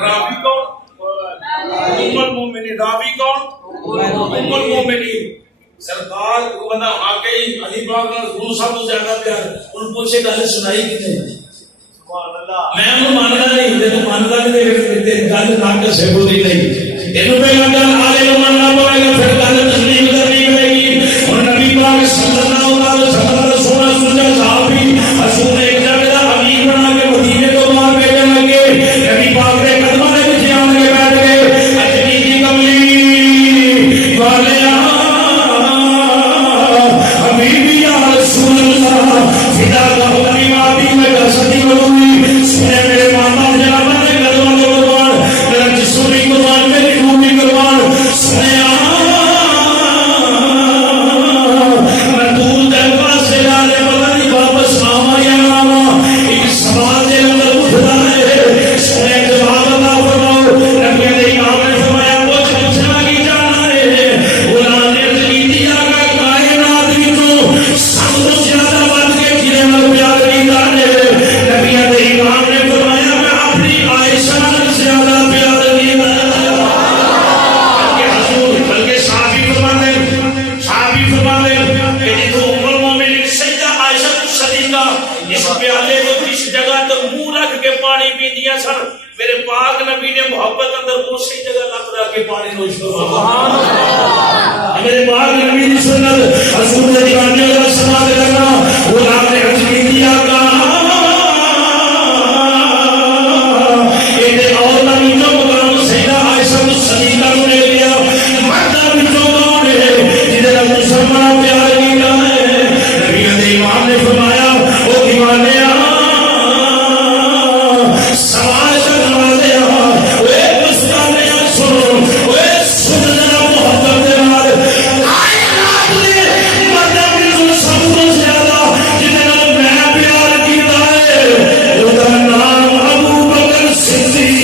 راوی کون؟ ام المومنین. راوی کون؟ ام المومنین. سرکار کو بندہ واقعی علی پاک نے حضور صاحب کو زیادہ پیار ان پوچھے گل سنائی کہ نہیں؟ میں انہوں ماننا نہیں تے تو ماننا نہیں تے گل نہ کر سکو دی نہیں اینو پہ گل آلے کو ماننا پڑے گا پھر گل تسلیم کرنی پڑے گی. اور نبی پاک صلی اللہ علیہ وسلم کا سونا سنیا صحابی حضور نے ایک جگہ امیر بنا کے مدینے کو باہر بھیجنے لگے. نبی پاک نے قدموں کے پیچھے آن کے بیٹھ گئے. اجنی کی کملی والے حبیبی یا رسول اللہ فدا کا حکمی مابی میں کا صدی ملوی سنے میرے ماما جنابہ نے قدموں کے قربان میرا جسوری قربان میری روحی قربان سنے میں دور دلوا سے جانے پتا نہیں واپس آما یا آما ایک سوال دے اندر اٹھتا ہے. سنے جواب اللہ فرماؤ نبی علیہ السلام نے فرمایا وہ چھوچنا کی جانا ہے غلام نے دلی دیا کا کائنات بھی تو سب سے زیادہ بات کے جنہیں میں پیار کی جانے نبی علیہ السلام نے فرمایا میں اپنی عائشہ سے زیادہ پیار کی بلکہ صحابی فرماتے کہ تو ام المومنین سیدہ عائشہ صدیقہ اس پیالے کو کس جگہ تو منہ رکھ کے پانی پیندیاں سن میرے پاک نبی نے محبت اندر اسی جگہ لت رکھ کے پانی نوش فرمایا. میرے پاک نبی کی سنت حضور نے دیوانے کا سماعت کرنا غلام نے عرض کی دیا کا ایک اور نبی جو مقام سیدہ عائشہ صدیقہ نے لیا مردہ بھی جو کون ہے جنہیں مسلمان پیار کیا ہے. نبی علیہ السلام نے فرمایا وہ دیوانے سوال کرنا دیا وہ مستانے سنو وہ سننا محبت دے مار کائنات نے مردہ بھی جو سب سے زیادہ جنہیں میں پیار کیتا ہے وہ کا نام ابو بکر صدیق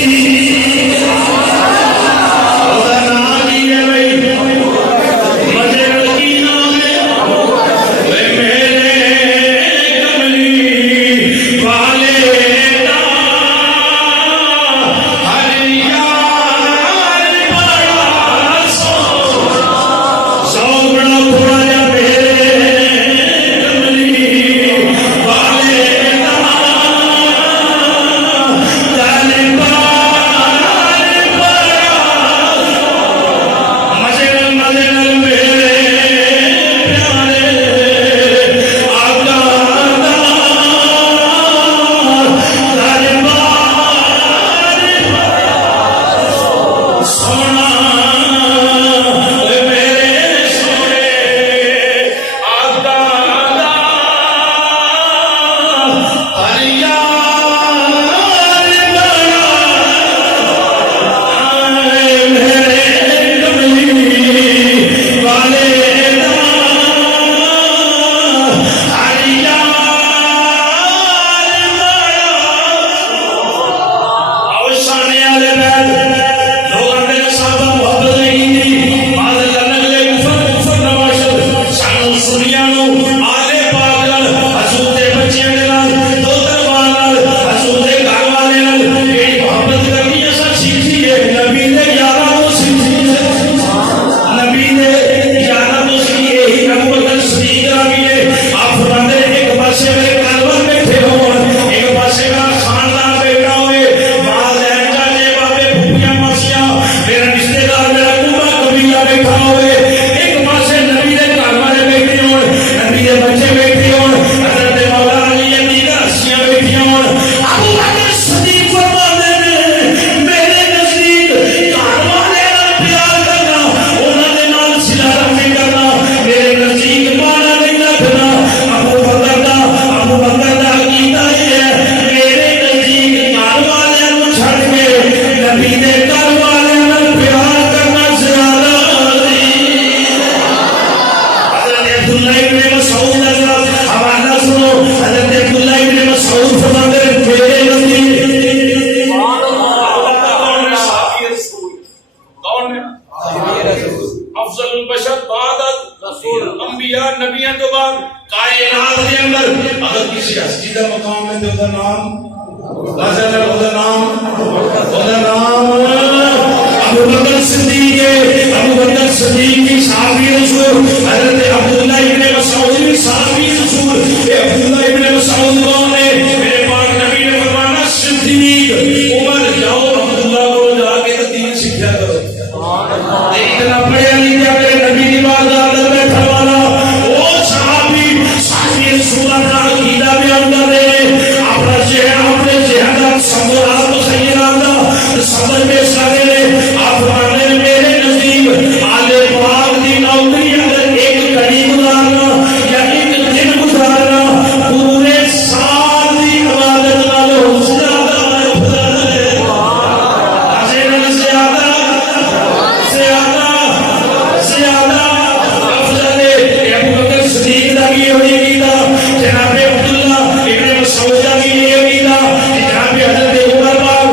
وہ کا نام ہی ہے بھئی مجھے کی نام ہے وہ میرے کملی والے مثلا ਉਹਦਾ ਨਾਮ ابو بکر صدیق ہے. ابو بکر صدیق کی صحابی رسول حضرت عبداللہ ابن مسعود بھی صحابی رسول. عبداللہ ابن مسعود کون ہے؟ میرے پاک نبی نے فرمایا صدیق عمر جاؤ عبداللہ کو جا کے دین سکھا کرو. اتنا پڑھیا نہیں کیا میرے نبی کی بات اندر بیٹھا والا وہ صحابی رسول اپنا عقیدہ بیان کر رہے ہیں. اپنے جہاد صبر آپ سیدنا صبر پیش کر رہے ہیں. آپ فرماتے ہیں میرے نزدیک آل پاک کی نوکری اگر ایک گھڑی گزارنا یا ایک دن گزارنا پورے سال کی عبادت نالوں زیادہ افضل ہے. زیادہ افضل ہے. ابو بکر صدیق کا بھی ہوئی گیتا جناب عبداللہ ابن مسعود کا بھی یہ گیتا جناب حضرت عمر پاک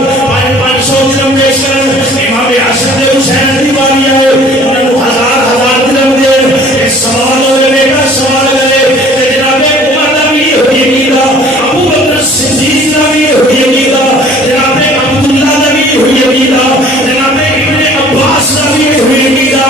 500 درہم پیش کرن امام حسن حسین دی باری آئے انہوں نے ہزار درہم دے. ایک سوال ہو جائے گا سوال کرے جناب عمر کا بھی ہوئی گیتا ابو بکر صدیق کا بھی ہوئی گیتا جناب عبداللہ کا بھی ہوئی گیتا جناب ابن عباس کا بھی ہوئی گیتا.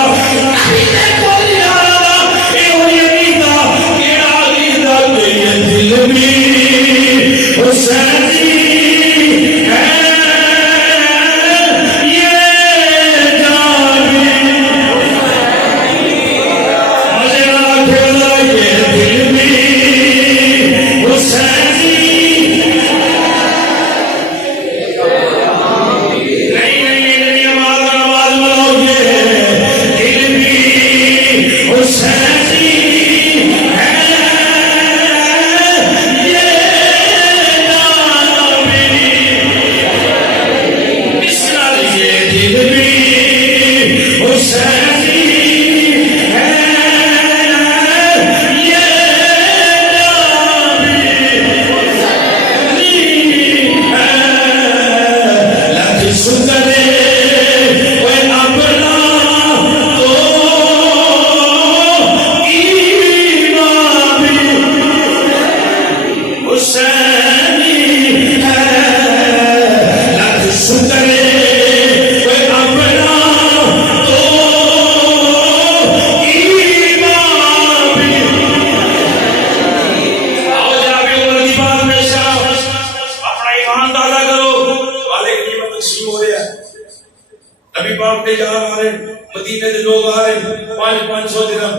مدینے دے لوگ آ رہے 500 درہم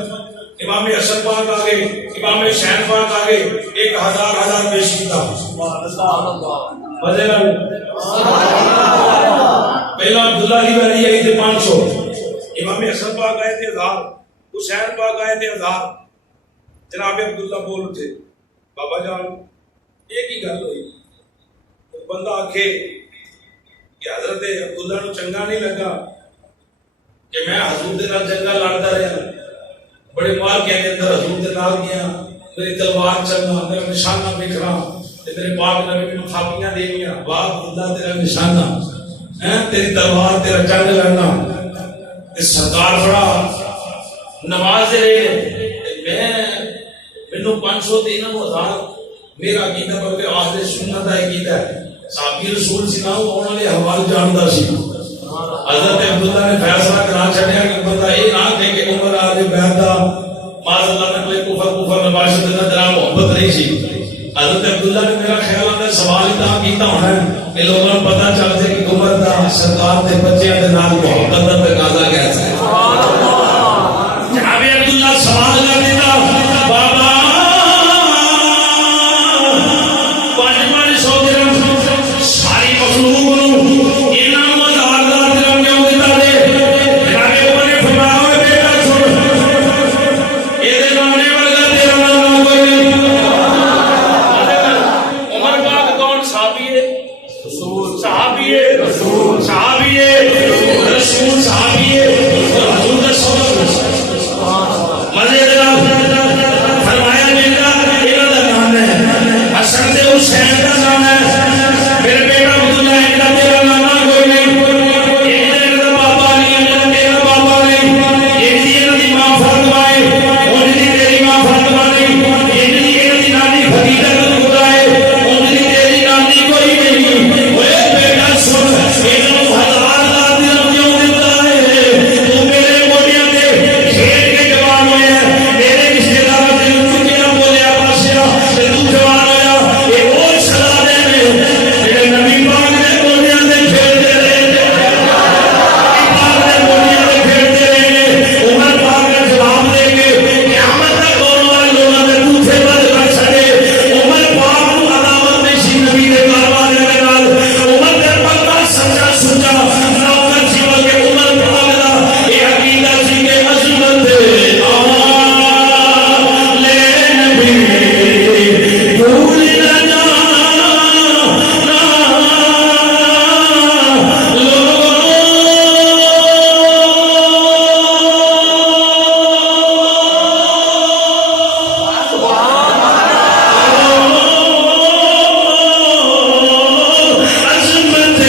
امام حسن پاک آگے امام حسین پاک آگے 1000 پیش کیتا. پہلا عبداللہ کی باری آئی تھے 500 امام حسن پاک آئے تھے 1000 حسین پاک آئے تھے 1000. جناب عبداللہ بول اٹھے بابا جان ایک ہی گل ہوئی. بندہ آکھے کہ حضرت عبداللہ نو چنگا نہیں لگا کہ میں حضور دے نال جنگا لڑتا رہا بڑے مار کے اندر حضور دے نال گیا میری تلوار چلنا میرا نشانہ بکھرا میرے پاک نبی نے تھاپیاں دینیاں واہ عبداللہ تیرا نشانہ تیری تلوار تیرا جنگ لڑنا. سرکار بڑا نواز رہے میں مینوں 500 دینا 1000 میرا عقیدہ بلکہ آخر سنت ہے عقیدہ ہے. صحابی رسول سی نہ ہونے والے حوال جاندا سی. حضرت عبداللہ نے فیصلہ کرا چھڑیا کہ بندہ یہ نہ کہ عمر آل بیت دا معاذ اللہ نے کوئی کفر نباشت نہ درا محبت نہیں سی. حضرت عبداللہ نے میرا خیال ہے سوال اتنا کیتا ہونا ہے کہ لوگوں کو پتہ چل جائے کہ عمر دا سرکار دے بچیاں دے نال محبت دا تقاضا کیسا ہے. جناب عبداللہ سوال کر دیتا بابا 500 درہم ساری مخلوق نو صحابی سچا نوکر سی بلکہ عمر پاک دا یہ عقیدہ سی کہ عظمت آلے نبی بھول نہ جانا عظمت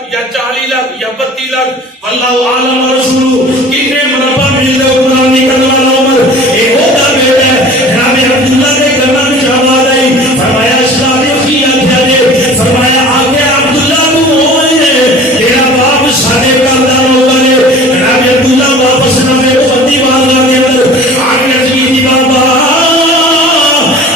لاکھ یا 40 لاکھ یا 32 لاکھ واللہ عالم رسول کتنے مربع مل رہے قرآن نکل والا عمر ایک ہوتا بیٹا ہے جناب عبداللہ نے کلمہ میں جواب آئی فرمایا اسلام کی آدھے فرمایا آگے عبداللہ کو ہوئے تیرا باپ سارے کردار ہوگا جناب عبداللہ واپس نہ میرے بندی بازار کے اندر آگے عزیزی دی بابا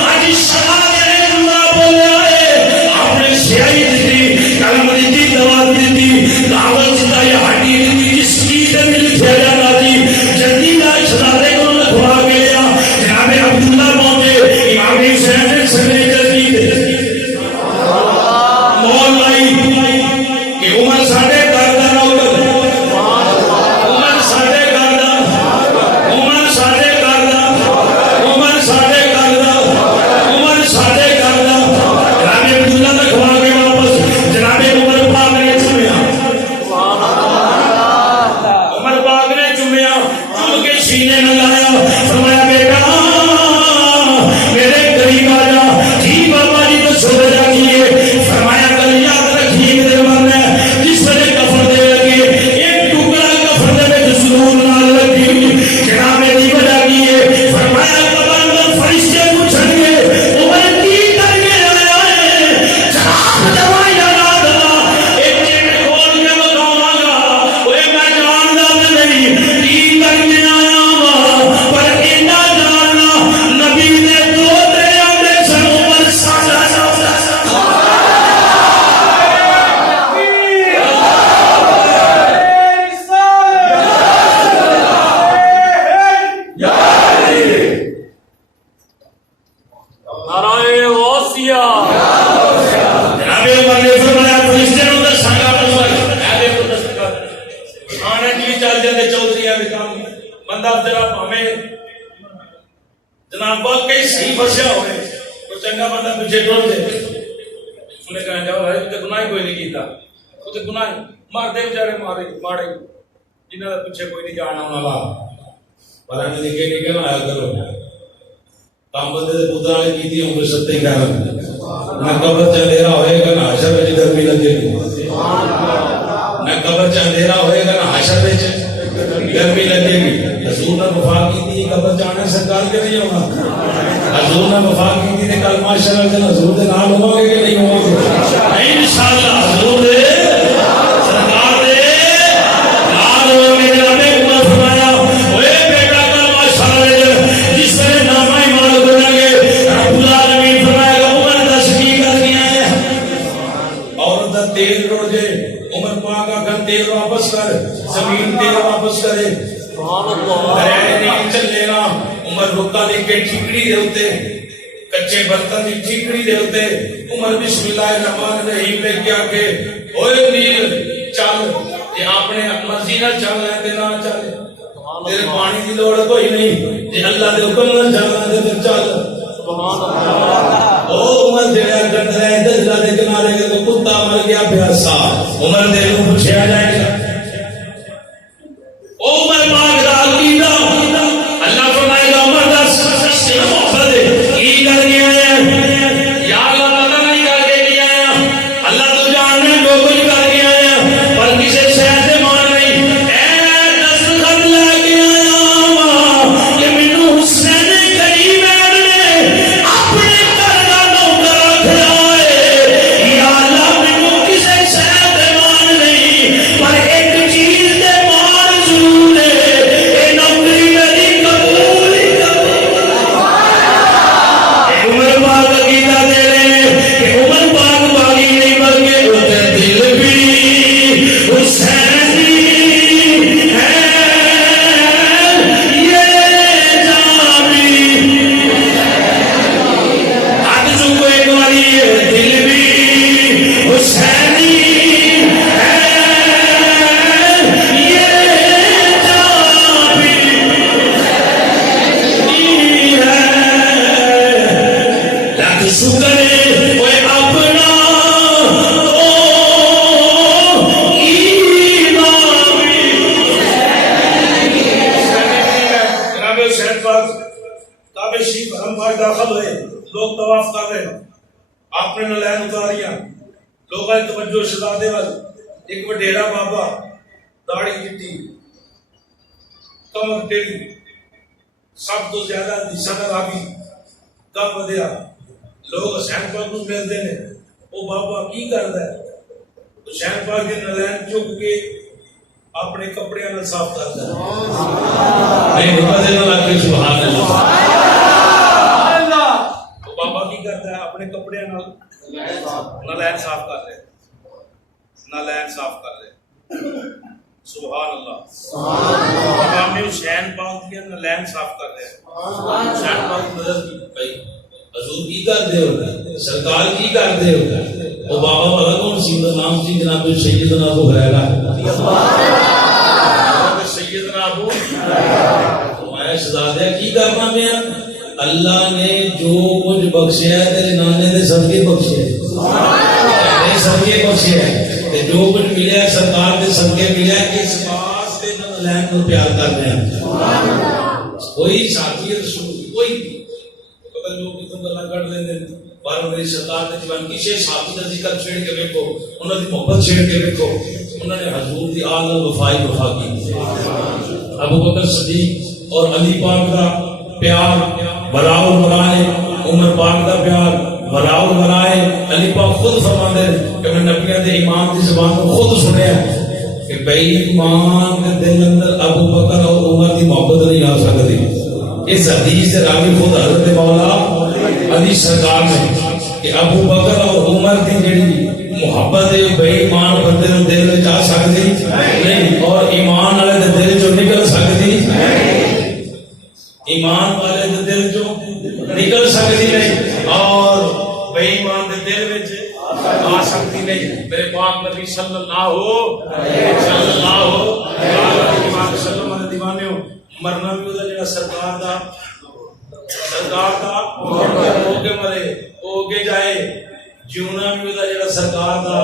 آج سارے اللہ بولے آئے آپ نے سیائی دیتی کلم دیتی دوا دیتی دعوت دیتا یا ہڈی دیتی جس کی سے مل پھیلا راتی جلدی کا سارے کو لکھوا کے لیا جناب عبداللہ پہنچے امام حسین نے سنے جلدی مول لائی کہ عمر ساڑھے کردار ہوگا عمر ساڑھے کردار عمر ساڑھے کردار عمر ساڑھے کردار عمر ساڑھے کردار جناب عبداللہ لکھوا کے واپس جناب عمر پاک نے چمیا عمر پاک نے چمیا چم کے سینے میں لایا فرمایا بیٹا میرے قریب آ جا جی بابا جی تو چھوڑ جائیے فرمایا کل یاد رکھیے میرے مرنے جس طرح کفر دے لگے ایک ٹکڑا کفر دے میں ضرور نہ لگی جناب نے بجا کیے فرمایا قبر میں فرشتے پوچھیں گے عمر کی کر کے آیا ہے جناب دوائی یاد اللہ ایک چیز کھول کے بتاؤں گا وہ میں جانتا نہیں کی کر کے آیا ہوا پر اینا جاننا نبی نے دو دریا میں سے عمر ساڑھا نعرہ غوثیہ جناب عمر نے فرمایا فرشتے نے ادھر سانگا بنوائی اے دیکھو دستگاہ آنے کی چل جاتے چودھری ہے کام بندہ تیرا ہمیں جناب واقعی صحیح فسیا ہوئے تو چنگا بندہ پیچھے ٹول دے انہیں کہا جاؤ بھائی تو گناہ کوئی نہیں کیتا تو گناہ مار دے بیچارے مارے جنہاں دا پیچھے کوئی نہیں جانا والا پر ہمیں نکے نکے نہ آیا کرو کام بندے دے پترا نے کی دی عمر ستے کہہ رہا نہ قبر چ اندھیرا ہوئے گا نہ حشر وچ گرمی لگے گی نہ قبر چ اندھیرا ہوئے گا نہ حشر وچ گرمی لگے گی حضور نے وفا کی تھی قبر جانے سرکار کے نہیں ہوگا حضور نے وفا کی تھی کل معاشرہ کے حضور دے نال ہو گے کہ نہیں ہو گے انشاءاللہ حضور دے سرکار دے نال ہو گے جناب عمر فرمایا اوے بیٹا کل معاشرہ جس نے نامہ ایمان کرنا گے رب العالمین فرمایا عمر دس کی کر دیا ہے اور دا تیل روڑ دے عمر پاک کا تیل واپس کر زمین تیل واپس کرے دریا نہیں چلے گا عمر رکا دے کے ٹھیکڑی دے ہوتے کچے برتن دی ٹھیکڑی دے ہوتے عمر بسم اللہ الرحمن الرحیم لے کے آکے اوے نیل چل کہ آپ نے مرضی نہ چل رہے تھے نہ چلے تیرے پانی کی لوڑ کوئی نہیں جی اللہ دے حکم نہ چل رہے تھے چل او عمر جڑا گند رہے دجلہ دے کنارے کے تو کتا مر گیا پیاسا عمر دے کو پوچھا جائے گا او عمر پاک دا عقیدہ اللہ فرمائے گا عمر دا سے محبت کی کر گیا ہے یا اللہ پتہ نہیں کر کے گیا ہے اللہ تو جاننے جو کچھ کر گیا ہے پر کسی شہر سے مان نہیں اے دستخط لے کے آیا کہ مینوں حسین کریم نے اپنے گھر دا نوکر رکھا ہے یا اللہ مینوں کسی شہر سے مان نہیں پر ایک چیز دے مان ضرور ہے اے نوکری میری قبول عمر پاک عقیدہ دے رہے ہیں کہ عمر پاک باغی نہیں بلکہ ان دل بھی حسینی ہے یہ جان بھی آج جو کوئی ایک باری دل بھی حسینی ہے یہ جان بھی لکھ شکر کوئی اپنا جناب حسین پاک کعبہ شریف حرم پاک داخل ہوئے لوگ طواف کر رہے آپ نے نلین اتاریا لوگ آئے توجہ شہزادے والے ایک وڈیرا بابا داڑھی چٹی کمر ٹیڑھی سب تو زیادہ حدیث کا راوی کم ودیا لوگ حسین پاک کو ملتے ہیں وہ بابا کی کرتا ہے حسین پاک کے نالین چک کے اپنے کپڑے نال صاف کرتا ہے نہیں پتہ نہ لگے سبحان اللہ وہ بابا کی کرتا ہے اپنے کپڑے نال نالین صاف کر رہے نالین صاف کر رہے سبحان اللہ امام حسین پاک کی نالین صاف کر رہے حسین پاک مدد کی بھائی حضور کی کرتے ہو سرکار کی کرتے ہو وہ بابا والا کون سی نام سی جناب سیدنا ابو ہریرہ سیدنا ابو میں شہزادہ کی کرنا میں اللہ نے جو کچھ بخشیا ہے تیرے نانے دے صدقے بخشیا ہے صدقے بخشیا ہے جو کچھ ملیا ہے سرکار دے صدقے ملیا ہے اس واسطے نالین کو پیار کر رہے ہیں کوئی ساتھی رسول کوئی پتہ لوگ کی تم گلا کر لیندے بار میری سرکار نے جوان کسے ساتھی دا ذکر چھیڑ کے دیکھو انہاں دی محبت چھیڑ کے دیکھو انہوں نے حضور دی آل وفائی وفا کی ابو بکر صدیق اور علی پاک دا پیار براء البراء عمر پاک دا پیار براء البراء علی پاک خود فرماتے ہیں کہ میں نبیوں دے ایمان دی زبان کو خود سنیا کہ بھئی ایمان دے دل اندر ابو بکر اور عمر دی محبت نہیں آ سکتی اس حدیث سے راوی خود حضرت مولا علی سرکار نے کہ ابو بکر اور عمر دی جڑی محبت ہے بے ایمان بندے نو دل وچ آ سکدی نہیں اور ایمان والے دے دل چوں نکل سکدی ایمان والے دے دل چوں نکل سکدی نہیں اور بے ایمان دے دل وچ آ سکتی نہیں میرے پاک نبی صلی اللہ علیہ وسلم دے دیوانے ہو مرنا بھی ہوتا جڑا سرکار دا ہو کے مرے ہو کے جائے جیونا بھی ہوتا جڑا سرکار دا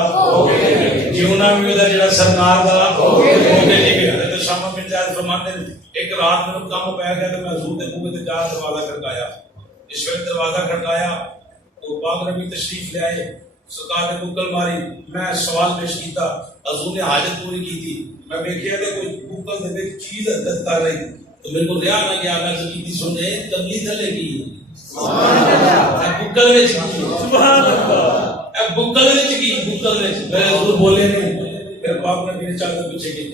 جیونا بھی ہوتا جڑا سرکار دا ہو کے نکلے حضرت شامہ بن زید فرماتے ہیں ایک رات میں کام پہ گیا تو میں حضور کے منہ پہ جا دروازہ کھڑکایا اس وقت دروازہ کھڑکایا تو پاک نبی تشریف لے آئے سرکار نے بکل ماری میں سوال پیش کیتا حضور نے حاجت پوری کی تھی میں دیکھیا کہ کوئی بکل دے ایک چیز حرکت کر رہی تو میرے کو ریا نہ گیا میں کی سنے تبلیغ چلے گی سبحان اللہ بکل وچ سبحان اللہ اے بکل وچ کی بکل وچ میں حضور بولے نہیں پھر پاک نبی نے چادر پیچھے کی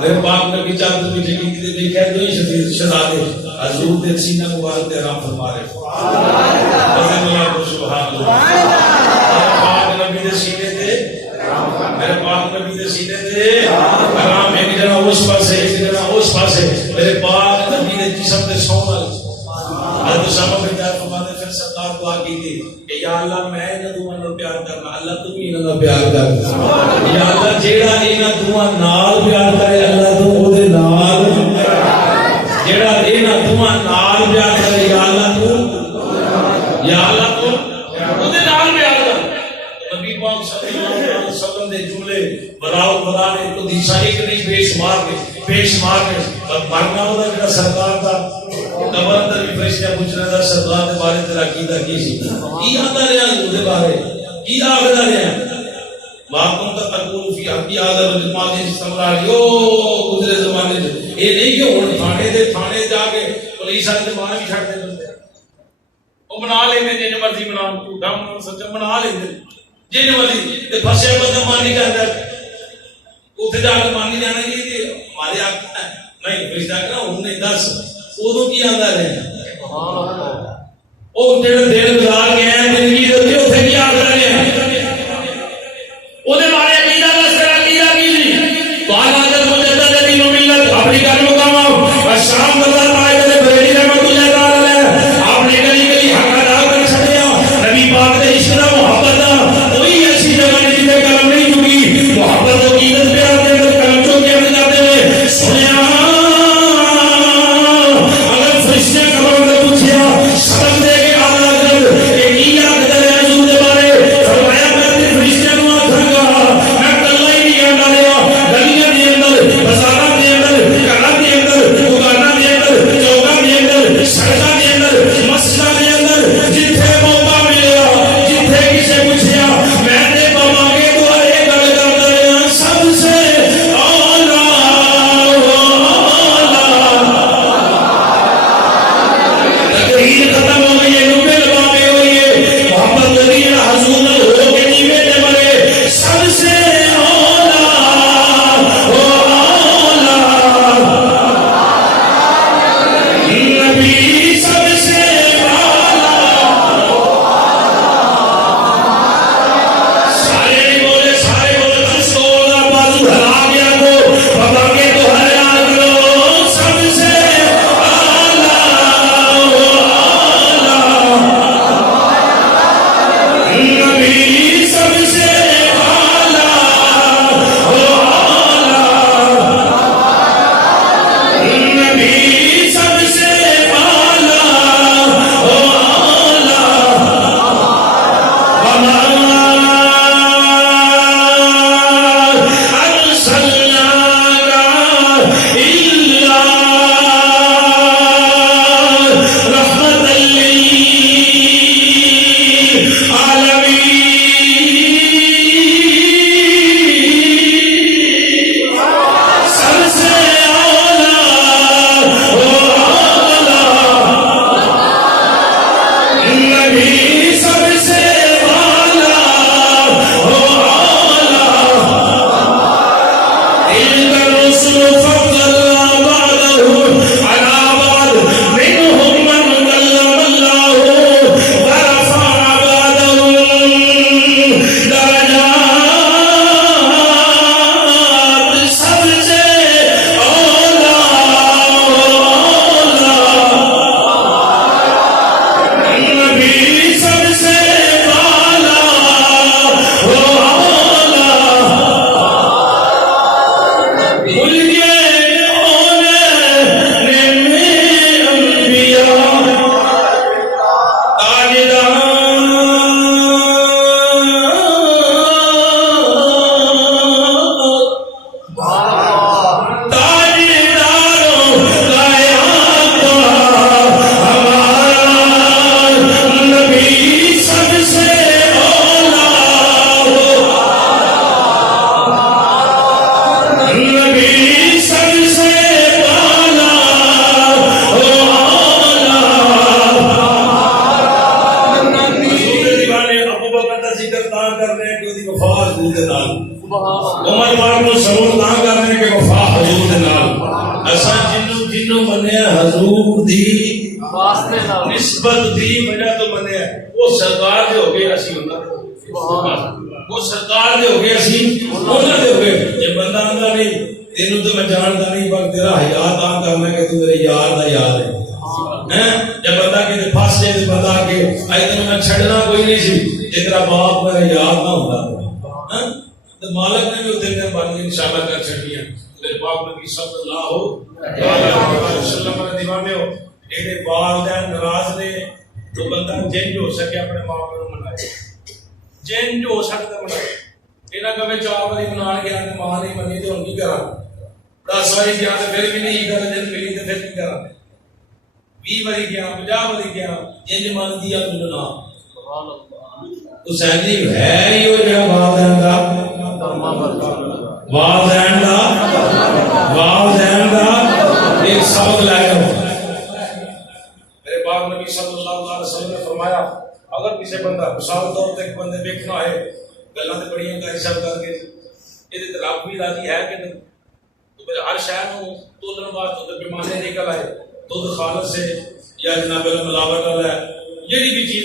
میرے پاک نبی چادر پیچھے کی تے دیکھا دو ہی شہزادے حضور دے سینہ مبارک تے آرام فرما رہے سبحان اللہ سبحان اللہ پاک نبی دے سینے تے میرے پاک نبی دے سینے تے آرام ایک جنا اس پاسے ایک جنا اس پاسے میرے پاک نبی دے جسم تے سو والے حضرت شامہ بن زید فرماتے پھر سرکار دعا کی تھی کہ یا اللہ میں انہاں دوواں نال پیار کرنا اللہ تو بھی انہاں نال پیار کر یا اللہ جیڑا انہاں دوواں نال پیار کرے اللہ تو او دے نال جیڑا انہاں دوواں نال پیار کرے یا اللہ تو او دے نال پیار کر نبی پاک صلی اللہ علیہ وسلم دے جملے براء البراء نے تو دیسا ایک نہیں بے شمار کے اور مرنا ہوتا جڑا سرکار دا قبر اندر بھی فرشتہ پوچھ رہا تھا سرکار دے بارے تیرا عقیدہ کی سی کی آندا رہیا حضور دے بارے کی آخدا رہیا واقم تقول فی حق آدم الماضی استمرار یو گزرے زمانے میں اے نہیں کہ ہن تھانے جا کے پولیس والے تے مار بھی چھڈ دے بندے او بنا لیندے جے مرضی بنا جھوٹا بنا سچا بنا لیندے جے مرضی تے پھسے بندہ مانی کردا اوتھے جا کے مانی جانا کہ ہمارے آقا ہے نہیں فرشتہ کہنا ہن نہیں دس اودوں کی آندا رہے سبحان اللہ او جڑے دل گزار گئے ہیں زندگی دے اوتھے کی آندا رہے اودے بارے عقیدہ بس عقیدہ کی قال حضرت مجدد دین و ملت اپنی گل مقام الشام اللہ تعالی بریلی رحمت اللہ تعالی اپنی گلی گلی حق ادا کر چھڈیا نبی پاک دے عشق دا محبت دا کوئی ایسی جگہ نہیں جتے کلم نہیں چکی محبت و عقیدت پیار دے کلم چوں کے اندر جاتے ہوئے سنیا اگر فرشتے خبر دے پوچھیا شرم دے کے آدھا جب ایک ہی یاد کرے حضور دے بارے فرمایا میں فرشتے کو آکھاں گا میں کلا ہی نہیں آندا رہیا گلیاں محمد پاک نو سلام نہ کرنے کہ وفا حضور دے نال اساں جنوں منیا حضور دی واسطے نال نسبت دی وجہ تو منیا وہ سرکار دے ہو گئے اسی انہاں وہ سرکار دے ہو گئے اسی انہاں دے ہو گئے یہ بندہ آندا نہیں تینوں تو میں جانتا نہیں پر تیرا حیا تا کرنا کہ تو میرے یار دا یار ہے جب بندہ کہ پھس جائے تو بندہ کہ اے تینوں میں چھڑنا کوئی نہیں سی جے تیرا باپ میرا یار نہ ہوندا تو مالک نے بھی ادھر میں بانی انشاءاللہ کر چھڑیاں میرے باپ نبی صلی اللہ علیہ وسلم نے دیوانے ہو ایک والدین ناراض نے تو بندہ جن ہو سکے اپنے ماں باپ کو منائے جن جو ہو سکتا منائے انہاں کبھی 4 باری منان گیا کہ ماں نہیں منی تو نہیں کرا 10 باری گیا تو پھر بھی نہیں کرا جن ملی تو پھر نہیں کرا 20 باری گیا 50 باری گیا جن مان دیا تو نا حسینی ہے ہی وہ جڑا والدین دا ایک سبق لائے ہو میرے باپ نبی صلی اللہ علیہ وسلم نے فرمایا اگر کسی بندہ مثال طور تک بندے دیکھنا ہے گلاں تے بڑیاں کاری سب کر کے یہ تے رب بھی راضی ہے کہ نہیں تو پھر ہر شے نو تولن واسطے تے پیمانے نکل آئے دودھ خالص سے یا جناب ملاوٹ والا ہے جڑی بھی چیز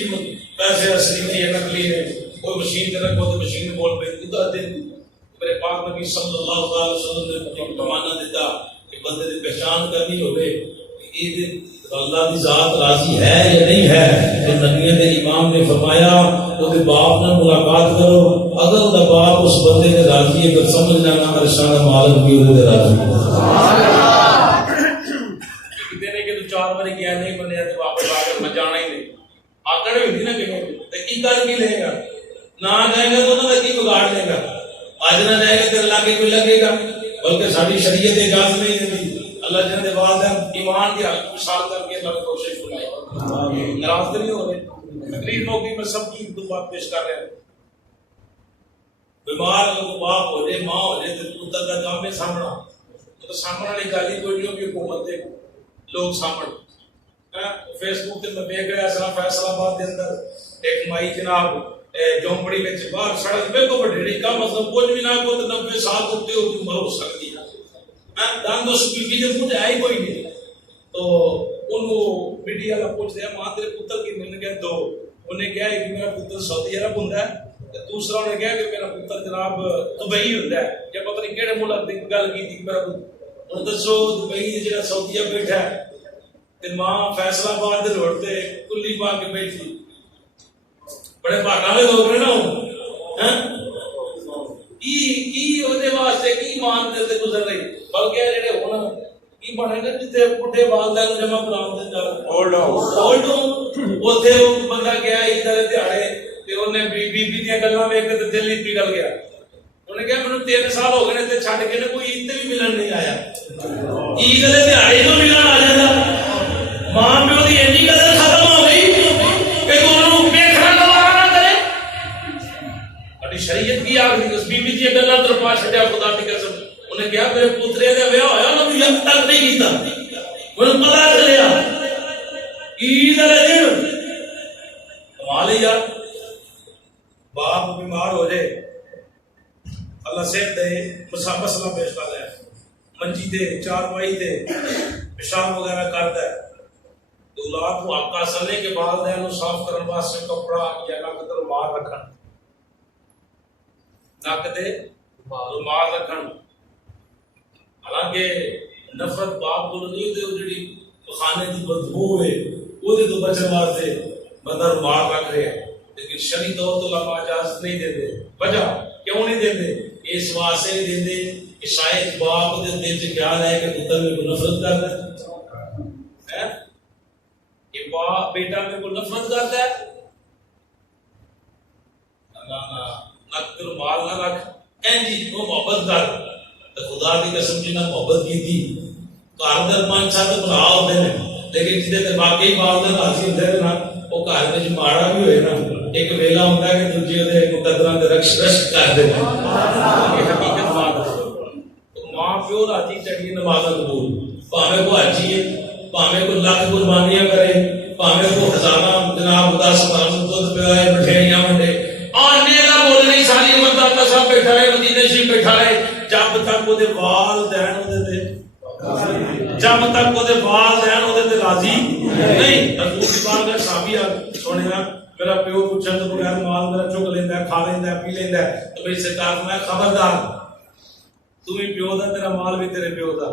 پیسے اصلی نہیں ہے نقلی ہے کوئی مشین تے رکھو تو مشین بول پہ ادھر دے میرے پاک نبی صلی اللہ علیہ وسلم نے پیمانہ دیتا کہ بندے دی پہچان کرنی ہوے کہ اللہ دی ذات راضی ہے یا نہیں ہے تو نبی نے امام نے فرمایا وہ دے باپ نال ملاقات کرو اگر وہ باپ اس بندے کے راضی ہے تو سمجھ لینا ہر شان مالک بھی وہ دے راضی ہے سبحان اللہ کہتے ہیں کہ تو 4 بار گیا نہیں بنیا تو واپس آ کر میں جانا ہی نہیں آکڑ ہوتی نا کہ تے کی کر کی لے گا نہ جائے گا تو انہاں دا کی بگاڑ لے گا آج نہ جائے گا تیرے لاگے کوئی لگے گا بلکہ ساری شریعت اجازت نہیں دیتی اللہ جن دے والدین ایمان کی حق مثال کر کے اللہ کوشش فرمائے ناراض نہیں ہو رہے تقریر موقع میں سب کی دو بات پیش کر رہے ہیں بیمار لوگ باپ ہو جائے ماں ہو جائے تو پتر کا کام ہے سامنا تو سامنا نہیں گالی کوئی نہیں ہوگی حکومت دے لوگ سامنا فیس بک تے میں دیکھ رہا سا فیصلہ آباد کے اندر ایک مائی جناب جھونپڑی میں باہر سڑک پہ کو بڑھڑی کا مطلب کچھ بھی نہ کو 90 سال ہوتے ہو تو مر سکتی ہے دان دوست بیوی دے مجھے آئی کوئی نہیں تو انہوں میڈیا کا پوچھ دیا ماں تیرے پتر کی میں نے کہا دو انہیں کہا کہ میرا پتر سعودی عرب ہوندا ہے دوسرا انہیں کہا کہ میرا پتر جناب دبئی ہوندا ہے یا پتہ نہیں کہڑے ملک دی گل کی تھی میرا پتر انہوں دسو دبئی جڑا سعودیہ بیٹھا ہے تے ماں فیصلہ آباد دے روڈ تے کلی پا کے بیٹھی بڑے بھاگا والے لوگ نے نا ہاں کی اودے واسطے کی مان دے تے گزر رہی بلکہ جڑے ہن کی بنے گا جتے پٹھے والدین جمع کراون دے اولڈ اوتھے بندہ گیا ادھر دیہاڑے تے اونے بی بی دیاں گلاں ویکھ کے تے دل ہی پگھل گیا انہیں کہا مینوں 3 سال ہو گئے تے چھڈ کے کوئی عید تے بھی ملن نہیں آیا عید دے دیہاڑے تو ملن آ جاندا ماں پیو دی اینی قدر ختم ہو گئی کہ انہوں ویکھنا گوارا نہ کرے اڈی شریعت کی آ گئی اس بی بی دی گلاں تے پا چھڈیا خدا دی قسم انہیں کہا میرے پوترے دا ویاہ ہویا انہوں نے اب تک نہیں کیتا انہوں پتہ چلیا عید والے دن کمال ہے یار باپ بیمار ہو جائے اللہ صحت دے مسئلہ پیش کر رہا ہے منجی دے چارپائی دے پیشاب وغیرہ کرتا ہے تو اولاد کو آپ کا اصل ہے کہ والدین کو صاف کرنے واسطے کپڑا یا نک تے رومال رکھن نک تے رومال رکھن حالانکہ نفرت باپ کو نہیں ہوتی وہ جڑی خانے کی بدبو ہے وہ تو بچن واسطے بندہ رومال رکھ رہے ہیں لیکن شرعی طور تو علماء اجازت نہیں دیتے وجہ کیوں نہیں دیتے اس واسطے نہیں دیتے کہ شاید باپ کے دل سے خیال ہے کہ پتر میرے کو نفرت کرتا ہے کہ باپ بیٹا میرے کو نفرت کرتا ہے نک رومال نہ رکھ جی وہ محبت کر خدا کی قسم جنہیں محبت کی تھی گھر در 5-7 بھرا ہوتے ہیں لیکن جہاں باقی والدین راضی ہوتے ہیں نا وہ گھر میں ماڑا بھی ہوئے نا ایک ویلا ہوتا ہے کہ دوسرے قدروں کے رکش کرتے ہیں حقیقت بات تو ماں پیو راضی چڑھی نماز قبول پاوے کو حجی ہے پاوے کو لاکھ قربانیاں کرے پاوے کو خزانہ جناب 10 دودھ پلائے مٹھائیاں ونڈے آنے کا بول نہیں ساری امت داتا صاحب بیٹھا ہے مدینے شریف بیٹھا ہے جب تک وہ والدین راضی نہیں حضور کی بات کا صحابی سونے میرا پیو پوچھا تو بغیر مال میرا چک لینا ہے کھا لینا ہے پی لینا ہے تو میری سرکار میں خبردار تو بھی پیو دا تیرا مال بھی تیرے پیو دا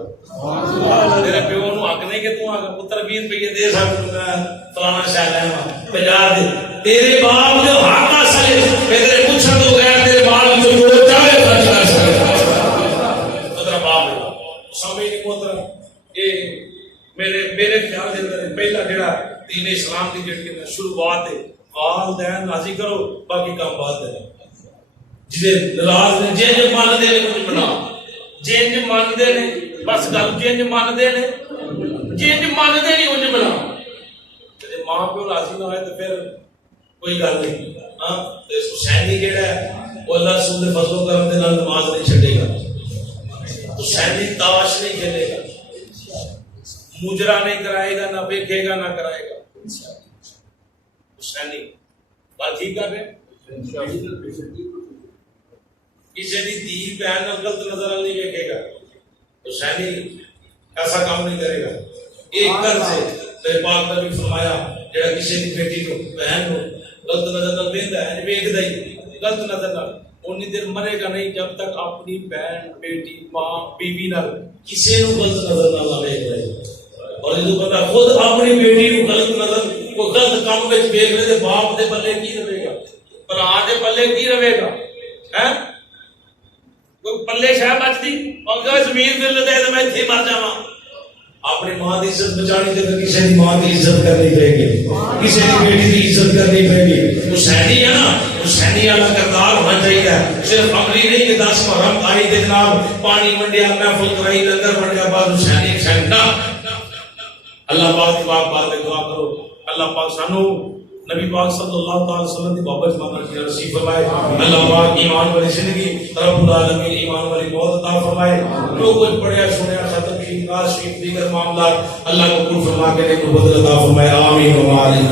تیرے پیو نو حق نہیں کہ تو آگا پتر 20 روپے دے سکتا فلانا شاید ہے 50 دے تیرے باپ نے حق حاصل ہے تیرے پوچھا تو بغیر تیرے مال جو چاہے خرچ کر سکتا پتر باپ ہے سمجھ نہیں پتر یہ میرے خیال دے اندر پہلا جڑا دین اسلام کی جڑی شروعات ہے والدین راضی کرو باقی کام بعد ہے جے ناراض نے جنج مان دے نے کچھ بنا جنج مان دے نے بس گل جنج مان دے نے جنج مان دے نہیں انج بنا تے ماں پیو راضی نہ ہوئے تے پھر کوئی گل نہیں ہاں تے حسینی جڑا ہے وہ اللہ رسول دے فضل و کرم دے نال نماز نہیں چھڈے گا حسینی تاش نہیں کھیلے گا مجرا نہیں کرائے گا نہ دیکھے گا نہ کرائے گا حسینی بات ٹھیک کر رہے کسی بھی دی بہن غلط نظر نہیں دیکھے گا حسینی ایسا کام نہیں کرے گا ایک گھر سے میرے پاک نبی فرمایا جڑا کسی بھی بیٹی کو بہن کو غلط نظر نہ دیتا ہے ویکھدا ہی غلط نظر نہ اونی دیر مرے گا نہیں جب تک اپنی بہن بیٹی ماں بیوی نہ کسی نو غلط نظر نہ لاوے گا اور جو بندہ خود اپنی بیٹی کو غلط نظر کو غلط کام وچ دیکھ لے تے باپ دے پلے کی رہے گا بھرا دے پلے کی رہے گا ہیں کوئی پلے شاہ بچدی اور زمین دل دے تے میں ایتھے مر جاواں اپنی ماں دی عزت بچانی تے کسی دی ماں دی عزت کرنی پے گی کسی دی بیٹی دی عزت کرنی پے گی حسینی ہے نا حسینی والا کردار ہونا چاہیے صرف عملی نہیں کہ 10 محرم آئی تے جناب پانی منڈیا محفل کرائی لنگر منڈیا بعد حسینی سینٹا اللہ پاک کی بات میں دعا کرو اللہ پاک سانو نبی پاک صلی اللہ تعالی وسلم کی محبت مانگنے کی نصیب فرمائے اللہ پاک ایمان والی زندگی رب العالمین ایمان والی موت عطا فرمائے جو کچھ پڑھیا سنیا ختم کی ناز شریف دیگر معاملات اللہ کو قبول فرما کے نیک بدل عطا فرمائے آمین و آمین